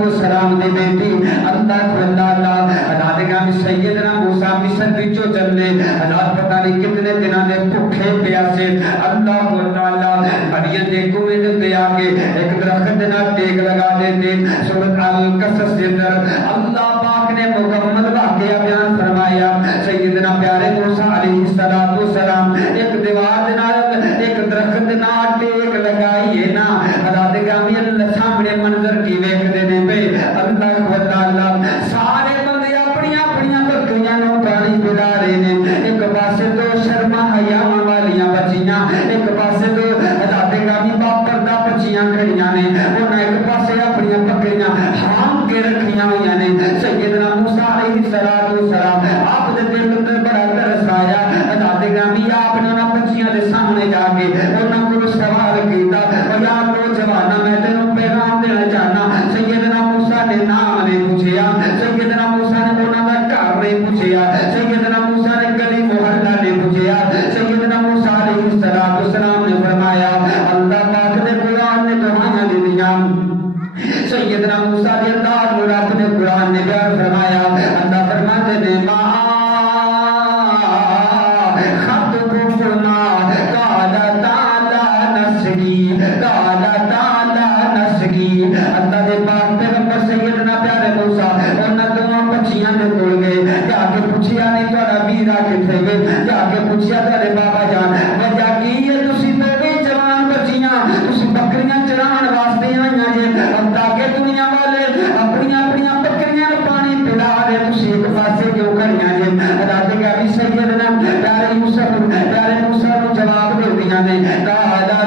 السلام دے بیٹی اللہ اللہ گا سیدنا موسیٰ مصر وچوں چلنے اللہ پتہ نہیں کتنے دنوں دے بھوکے پیاسے اللہ تعالی مریم دے کنویں تے آ کے ایک درخت دے نال ٹیک لگا دیتے سورۃ القصص دے اندر اللہ پاک نے مکمل واقعہ بیان فرمایا سیدنا پیارے موسیٰ علیہ السلام ایک دیوار دے نال ایک درخت دے نال ٹیک لگائی ہے نا اللہ دے گامی اللہ سامنے منظر کی ویکھدے نے پے اللہ تعالی سارے بندے اپنی اپنی بکریاں نوں پانی پلا رہے نے ایک پاسے تو شرما حیا والیاں بچیاں ایک پاسے تو اللہ دے گامی باپردہ بچیاں کھڑیاں نے انہاں ایک پاسے اپنی بکریاں ہام کے رکھیاں ہویاں نے سیدنا موسیٰ علیہ السلام آپ دے دل اندر بڑا ترس آیا اللہ دے گامی آپ نے انہاں بچیاں دے سامنے جا کے انہاں کو سوال کیتا اور یا نوجواناں میں تینوں پیغام دینا چاہنا سیدنا موسیٰ نے نام نہیں پوچھیا سیدنا موسیٰ نے انہاں دا گھر نہیں پوچھیا سیدنا موسیٰ نے گلی محلہ نہیں پوچھیا سیدنا موسیٰ علیہ السلام نے فرمایا اللہ پاک نے قرآن نے دعائیں دی دیاں سیدنا موسیٰ نے انداز رب نے قرآن نے بیان فرمایا اللہ فرماتے نے اللہ دے پاک پیغمبر سیدنا پیارے موسیٰ انہاں دونوں بچیاں دے کول گئے جا کے پوچھیا نہیں تہاڈا ویرا کتھے گئے جا کے پوچھیا تہاڈے بابا جان وجہ کی ہے تسی تے جوان بچیاں تسی بکریاں چران واسطے آئیاں جے تاکہ دنیا والے اپنی اپنی بکریاں پانی پلا رہے تسی ایک پاسے کیوں کھڑیاں جے اللہ دے گا بھی سیدنا پیارے موسیٰ نو جواب دے دیاں نے تعالی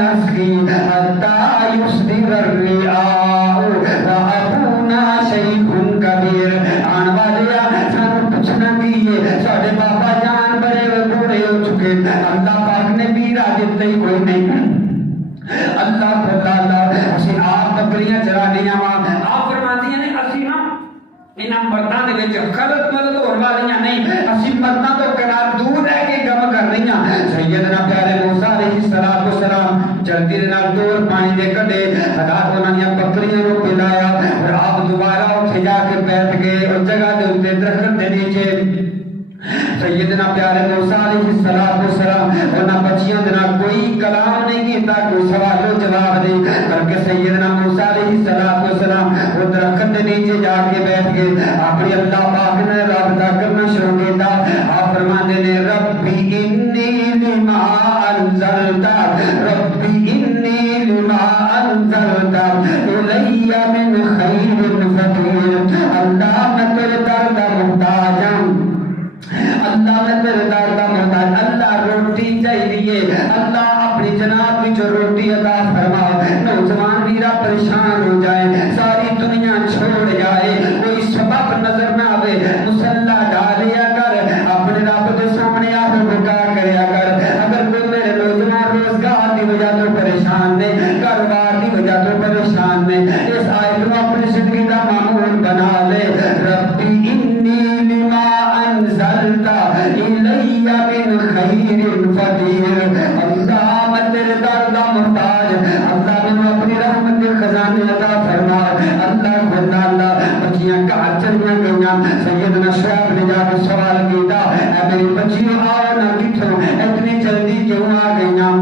نسقی حتی یصدر الرعاء وابونا شیخ کبیر آن والیا سانو پوچھنا کیے ساڈے بابا جان بڑے بوڑھے ہو چکے اللہ پاک نے میرا دیتے ہی کوئی نہیں اللہ تعالی اسی آپ بکریاں چرانیاں آپ فرماتی ہیں اسی نا انہاں مرداں دے وچ غلط مدد ہون والیاں نہیں اسی مرداں تو کنار دور رہ کے گم کر رہی ہیں سیدنا پیارے موسیٰ علیہ السلام جلدی نال دور پانی دے کڈے حضرات انہاں نے بکریاں نوں پلایا اور آپ دوبارہ اٹھ جا کے بیٹھ گئے اور جگہ دے اوپر درخت دے نیچے سیدنا پیارے موسیٰ علیہ السلام انہاں بچیاں دے نال کوئی کلام نہیں کیتا کوئی سوال و جواب نہیں بلکہ سیدنا موسیٰ علیہ السلام وہ درخت دے نیچے جا کے بیٹھ گئے اپنی اللہ پاک نے رابطہ کرنا شروع کیتا آپ فرماتے نے ربی انی لما انزلت ربی انی لما انزلت الی من خیر فقیر اللہ میں تیرے در دا محتاج ہوں اللہ میں تیرے در دا محتاج اللہ روٹی چاہیے اللہ اپنی جناب کی جو روٹی عطا فرما نوجوان ویرا پریشان ہو جائے ساری دنیا چھوڑ جائے کوئی سبب نظر نہ آئے مسلح ڈالیا کر اپنے رب کے سامنے آپ رکا کریا کر اگر کوئی میرے نوجوان روزگار کی وجہ تو پریشان نے کاروبار کی وجہ تو پریشان نے اس آیت کو اپنی زندگی کا معمول بنا لے ربی انی لما انزلتا یا من خیر فقیر، اللہ میں تیرے در دا محتاج، اللہ میں اپنی رحمت کے خزانے عطا فرما۔ اللہ خدا اللہ بچیاں کہاں چلیاں گئیاں، سیدنا شعیب نے جا کے سوال کیتا، اے میری بچیوں آؤ نہ کتھوں اتنی جلدی کیوں آ گئیاں؟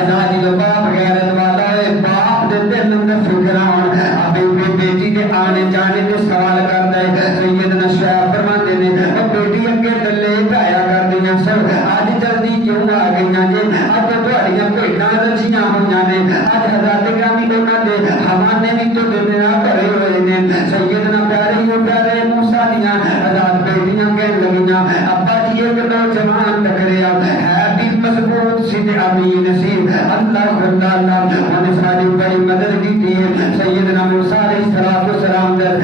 آزادی لو باپ غیرت والا ہے، باپ دے دل اندر فکر آن ابھی بیٹی دے آنے جانے دے سوال کرتا ہے۔ سیدنا شعیب فرماتے نے او بیٹی اگے تلے پایا کر دیاں سر، آج جلدی کیوں آ گئیاں جی؟ اب تہاڈیاں بھیڈاں رچیاں ہوئیاں نے، اج حضرت گرامی انہاں دے حوانے وچ جو دنیا بھرے ہوئے نے۔ سیدنا پیارے موسیٰ دیاں آزاد بیٹیاں کہن لگیاں ابا جی ایک نوجوان ٹکریا ہے بھی مضبوط سی تے امین سی، اللہ خدا اللہ انہیں ساری بڑی مدد کی ہے۔ سیدنا موسیٰ علیہ السلام در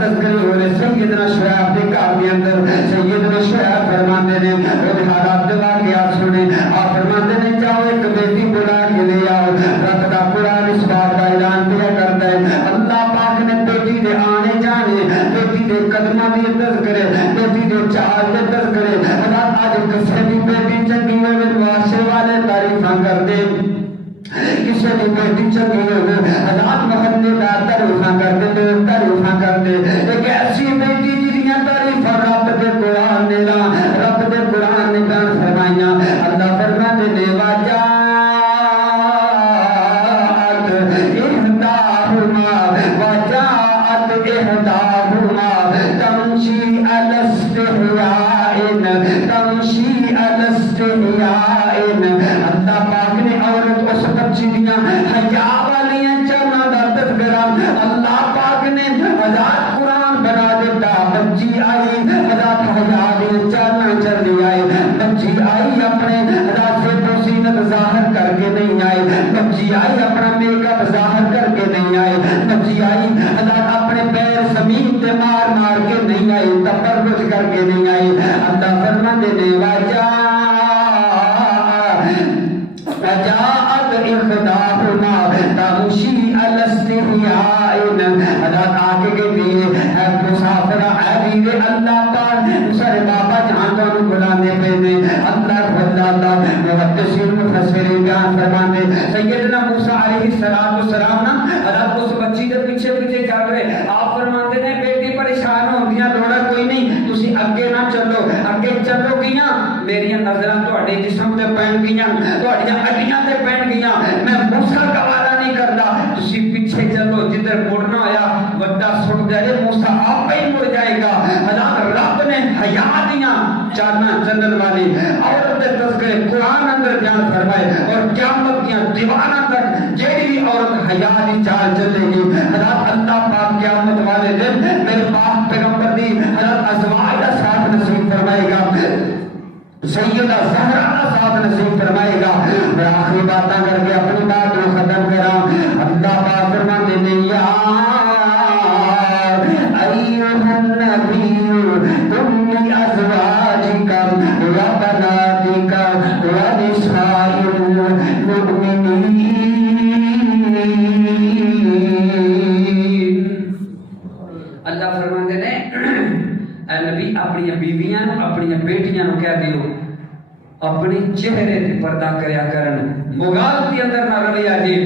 تذکرے ہو رہے سیدنا شعیب دے گھر دے اندر، سیدنا شعیب فرماندے نے وہ حالات دے واقعات سنے، آپ فرماندے نے جاؤ ایک بیٹی بلا کے لے آؤ۔ رب کا قرآن اس بات کا اعلان کیا کرتا ہے، اللہ پاک نے بیٹی دے آنے جانے، بیٹی دے قدمہ دی تذکرے، بیٹی دے چال دے تذکرے، اللہ آج کسے بھی بیٹی چنگی ہوئے معاشرے والے تعریفاں کر دے، کسی بھی بیٹی چنگی ہوئے حضرات محمد دار تعریفاں کر دے، لوگ تعریفاں کر دے، ایک ایسی بیٹی جنیاں تعریفاں رب دے قرآن نے لا، رب دے قرآن نے بیان فرمائیاں۔ اللہ فرماتے نے واجات احداہما واجات احداہما تمشی علی استحیاء تمشی علی استحیاء، اللہ پاک نے عورت اس بچی دیاں حیا والیاں چانا دا تذکرہ اللہ پاک نے آزاد قرآن بنا دیتا۔ بچی آئی آزاد حیا دیاں چانا چلی آئی، بچی آئی اپنے آزاد سے پسینت ظاہر کر کے نہیں آئی، بچی آئی اپنا میک اپ ظاہر کر کے نہیں آئی، بچی آئی آزاد اپنے پیر زمین تے مار مار کے نہیں آئی، تبرج کر کے نہیں آئی۔ اللہ فرماتے نے وجاءت احداہما تمشی علی استحیاء، حضرت آگے کہتی ہے اے مسافرہ اے ویر اللہ پاک سارے بابا جہاں کو بلانے پہ دے، اللہ خدا اللہ محدثین مفسرین بیان فرماتے سیدنا موسیٰ علیہ السلام نا حضرت اس بچی دے پیچھے پیچھے چل رہے، آپ فرماتے ہیں بیٹی پریشان ہو گیا، روڑا کوئی نہیں تسی اگے نہ چلو، اگے چلو گیاں میریاں نظراں تہاڈے جسم تے پین گیاں، تہاڈیاں ہڈیاں تے پین گیاں، میں موسیٰ کا وعدہ نہیں کردا، تسی پیچھے چلو جدھر مڑنا ہویا وڈا سٹ جائے موسیٰ آپ ہی مڑ جائے گا۔ حضرت رب نے حیا دیاں چانا چنن والی عورت دے تذکرے قرآن اندر بیان فرمائے، اور قیامت دیاں دیوانہ تک جیڑی بھی عورت حیا دی چال چلے گی حضرت اللہ پاک قیامت والے دن میرے پاک پیغمبر دی حضرت ازواج کا ساتھ نصیب فرمائے گا، سیدہ زہرا کا ساتھ نصیب فرمائے گا۔ میں آخری باتاں کر کے اپنی بات کو ختم کراں۔ اللہ پاک فرماتے ہیں یا ایھا النبی قل لازواجک و بناتک و نساء المؤمنین، اللہ فرماتے ہیں اے نبی اپنی بیویاں اپنی بیٹیاں نو کہہ دیو اپنی چہرے تے پردہ کریا کرن، مغالطی اندر نہ رلیا جی۔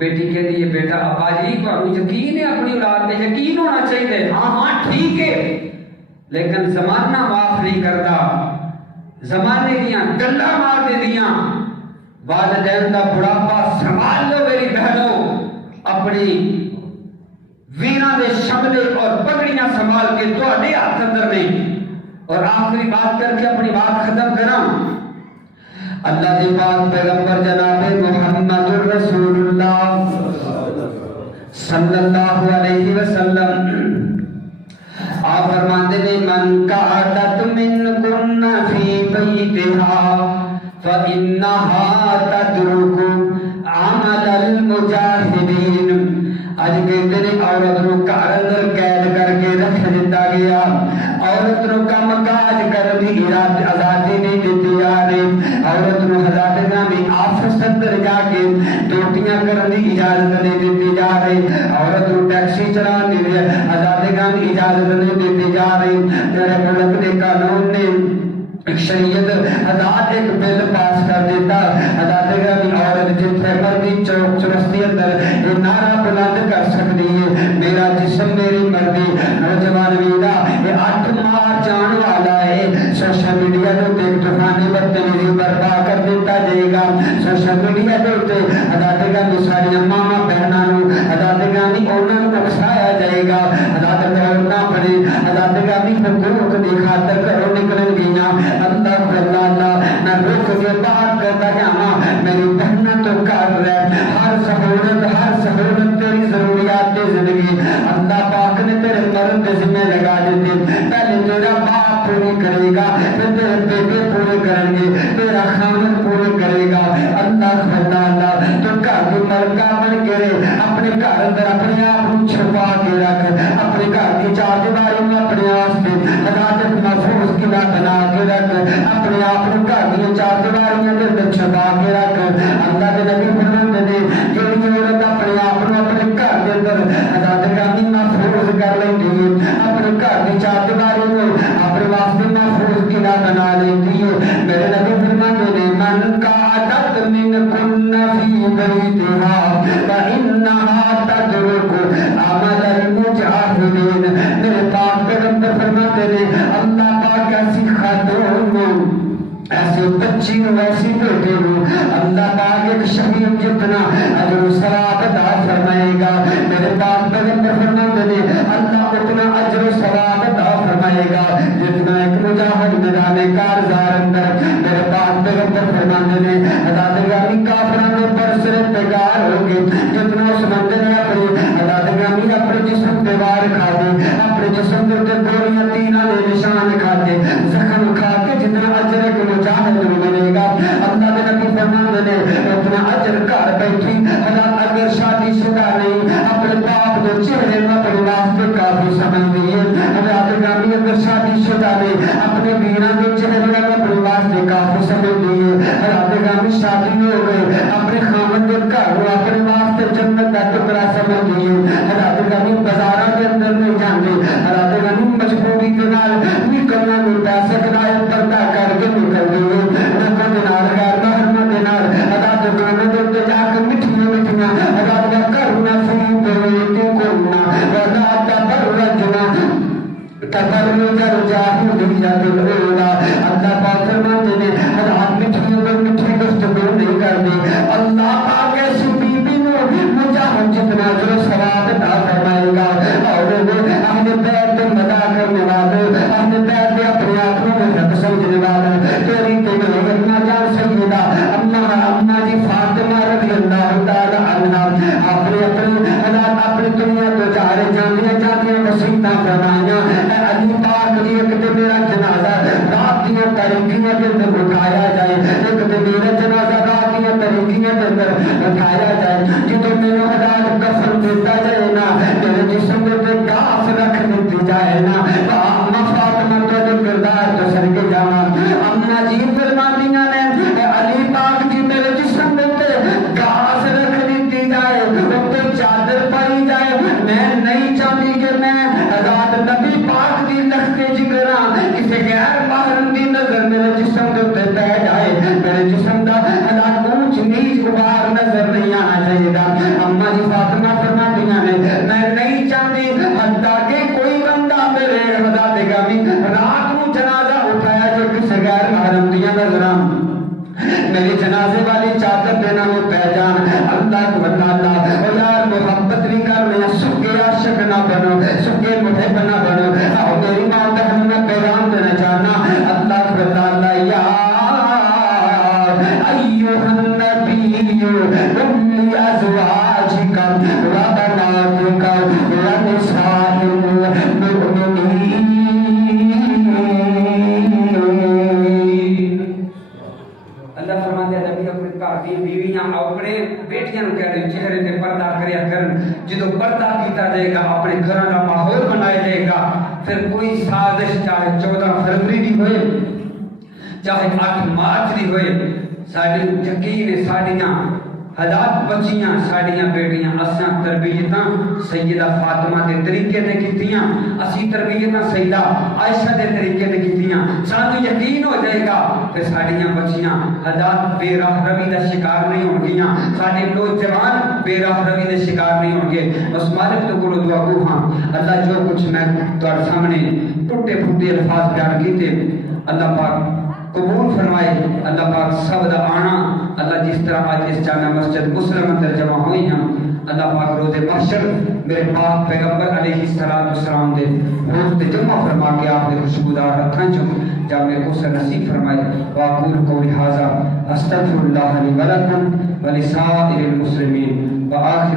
بیٹی کہتی ہے بیٹا ابا جی تانوں یقین ہے اپنی اولاد تے یقین ہونا چاہیے، ہاں ہاں ٹھیک ہے لیکن زمانہ معاف نہیں کرتا، زمانے دیاں گلاں مار دے دیاں، والدین دا بڑھاپا سنبھال لو میری بہنوں، اپنی وینا دے شملے اور پگڑیاں سنبھال کے تہاڈے ہاتھ اندر نہیں۔ اور آخری بات کر کے اپنی بات ختم کراں، اللہ دے پاک پیغمبر جناب محمد رسول اللہ صلی اللہ علیہ وسلم آپ فرماتے ہیں من قعدت منکن فی بیتہا فإنہا تدرک عمل المجاہدین۔ آج کہتے ہیں عورت نو گھر اندر قید کر کے رکھ دیتا گیا، عورت نو کم کاج کر دی آزادی نہیں دیتی جا رہی، عورت نو حضرت نامی آفس اندر جا کے ڈیوٹیاں کرنے کی اجازت نہیں دیتی جا رہی، عورت نو ٹیکسی چلانے دی آزادی نامی اجازت نہیں دیتی جا رہی۔ میرے ملک دے قانون نے ایک شریعت حضرات ایک بل پاس کر دیتا حضرات کی عورت جتنے مردی چوک چرستی اندر یہ نعرہ بلند کر سکتی ہے میرا جسم میری مردی نوجوان ویدہ یہ 8 ماہ جان والا ہے سوشل میڈیا جو دیکھ طوفانی بدتمیزی برپا کر دیتا جائے گا سوشل میڈیا جو حضرات کی ساری ماما بہنانوں حضرات کی انہوں کو اکسایا جائے گا حضرات دورنا پڑے حضرات کی حقوق کی خاطر کرو نکلن گیاں اللہ اللہ میں رک کے بات کرتا جانا میری بہنہ تو کر رہے ہر سہولت تیری ضروریات زندگی اللہ پاک نے تیرے مرد ذمہ لگا دیتے پہلے تیرا باپ پوری کرے گا پھر تیرے بیٹے پورے کریں گے تیرا خامد پورے کرے گا اللہ اللہ تو گھر کی ملکہ بن کے رہے اپنے گھر اندر اپنے آپ کو چھپا کے رکھ اپنے گھر کی چار دیواری میں اپنے واسطے حضرات محفوظ قلعہ بنا کے رکھ اپنے آپ کو گھر کی چار دیواریاں کے اندر چھپا کے رکھ اللہ کے نبی فرماتے نے جڑی عورت اپنے آپ کو اپنے گھر کے اندر حضرات گرامی محفوظ کر لیتی ہے اپنے گھر کی چار دیواری میں اپنے واسطے محفوظ قلعہ بنا لیتی ہے میرے نبی فرماتے نے من کا عدد من کن فی بیتہا فإنہا تدرک عمل المجاہدین میرے پاک پیغمبر فرماتے نے اللہ پاک ایسی خاتون ایسے بچی ہوں ایسی بیٹے ہوں اللہ پاک ایک شہید جتنا اجر و ثواب عطا فرمائے گا میرے پاک پیغمبر فرماتے نے اللہ اتنا اجر و ثواب عطا فرمائے گا جتنا ایک مجاہد میدان کارزار اندر میرے پاک پیغمبر فرماتے نے حضرات گرامی کافروں میں برسر بیکار ہوں گے جتنا اس بندے نے اپنے حضرات گرامی اپنے جسم پہ وار کھا دے اپنے جسم کے گولیاں تینہ دے نشان کھا دے زخم کھا کے جتنا اجر کو مجاہد ملے گا اللہ کے نبی فرماتے نے اپنا اجر گھر بیٹھی حضرات اگر شادی شدہ نہیں اپنے باپ کے چہرے میں اپنے واسطے کافی سمجھ لیے حضرات گرامی اگر شادی شدہ نہیں اپنے بینا کے چہرے میں اپنے واسطے کافی سمجھ لیے حضرات گرامی شادی ہو گئے اپنے خامن کے گھر کو اپنے واسطے جنت کا ٹکڑا سمجھ لیے حضرات گرامی بازاراں کے اندر نہیں جاندے حضرات گرامی مجبوری کے نال نکلنا نہیں پا سکتا ہے پردہ کر کے نکل گئے رکھوں کے نال غیر محرمہ کے نال حضرات گرامی کے جا کے مٹھیاں حضرات کا کرنا فی بیتی کرنا حضرات کا برجنا تبرج الجاہلیت الاولی اللہ پاک فرماتے ہیں حضرات مٹھیوں پر مٹھی گفتگو نہیں کرتے اللہ پاک ایسی بیوی نو مجاہد جتنا جو ثواب عطا فرمائے گا اور اپنے بیت پہ مدع کرنے والے اپنے بیت پہ اپنے آپ کو رب سمجھنے والے تیری تیری اما جان سیدہ اما جی فاطمہ رضی اللہ تعالی عنہا اپنے دنیا کو جانے وسیلہ فرمائیاں علی پاک جی ایک تے میرا جنازہ رات دیا تاریکیاں کے اندر اٹھایا جائے ایک تے میرا جنازہ رات دیا تاریکیاں کے اندر اٹھایا جائے جدو میرے حضرات کفن دیتا جائے نا میرے جسم کے گاف رکھ دیتی جائے نا اما فاطمہ تو کردار تو سر کے جانا اما جی فرماتیاں نے علی پاک جی میرے جسم کے گاف رکھ دیتی جائے اتنے چادر پائی جائے میں نہیں چاہتی کہ میں حضرات نبی پاک دی لخت جگرا کسی غیر محرم دی نظر میرے جسم کے اوپر پہ جائے میرے جسم دا حضرات اونچ نیچ غبار نظر نہیں آنا چاہیے گا اما جی فاطمہ فرماتیاں نے میں نہیں چاہتی حتیٰ کہ کوئی بندہ میرے حضرات گرامی رات کو جنازہ اٹھایا جو کسی غیر محرم دی نظر میری جنازے والی چادر دینا میں پہچان اللہ کو بتانا اور یار محبت نہیں کرنا سکے عاشق نہ بنو سکے محب نہ بنو اور میری ماں بہن میں پیغام دینا چاہنا اللہ کو بتانا یا ایوہ النبی ام ازواجک و بناتک و نساء المؤمنین اللہ فرماتے ہیں نبی اپنے پاکی بیویاں اپنے بیٹیاں کہہ رہے چہرے تے پردہ کریا کرن جدو پردہ کیتا جائے گا اپنے گھراں دا ماحول بنایا جائے گا پھر کوئی سازش چاہے 14 فروری دی ہوئے چاہے 8 مارچ دی ہوئے ساڈی یقین ہے ساڈیاں حضرات بچیاں ساڑیاں بیٹیاں اساں تربیتاں سیدہ فاطمہ دے طریقے تے کیتیاں، اسی تربیتاں سیدہ عائشہ دے طریقے تے کیتیاں، سانو یقین ہو جائے گا کہ ساڑیاں بچیاں حضرات بے راہ روی دا شکار نہیں ہون گیاں، ساڈے نوجوان بے راہ روی دے شکار نہیں ہون گے۔ اس مالک تو کولو دعا گو ہاں اللہ جو کچھ میں تہاڈے سامنے ٹوٹے پھوٹے الفاظ بیان کیتے اللہ پاک قبول فرمائے، اللہ پاک سب دا آنا اللہ جس طرح آج اس جامع مسجد مسلم اندر جمع ہوئی ہیں اللہ پاک روز محشر میرے پاک پیغمبر علیہ السلام دے روز تے جمع فرما کے آپ دے خوشبودار ہتھاں چوں جامع کوثر نصیب فرمائے۔ واقول قولی ھذا استغفر اللہ لی ولکم ولسائر المسلمین وآخر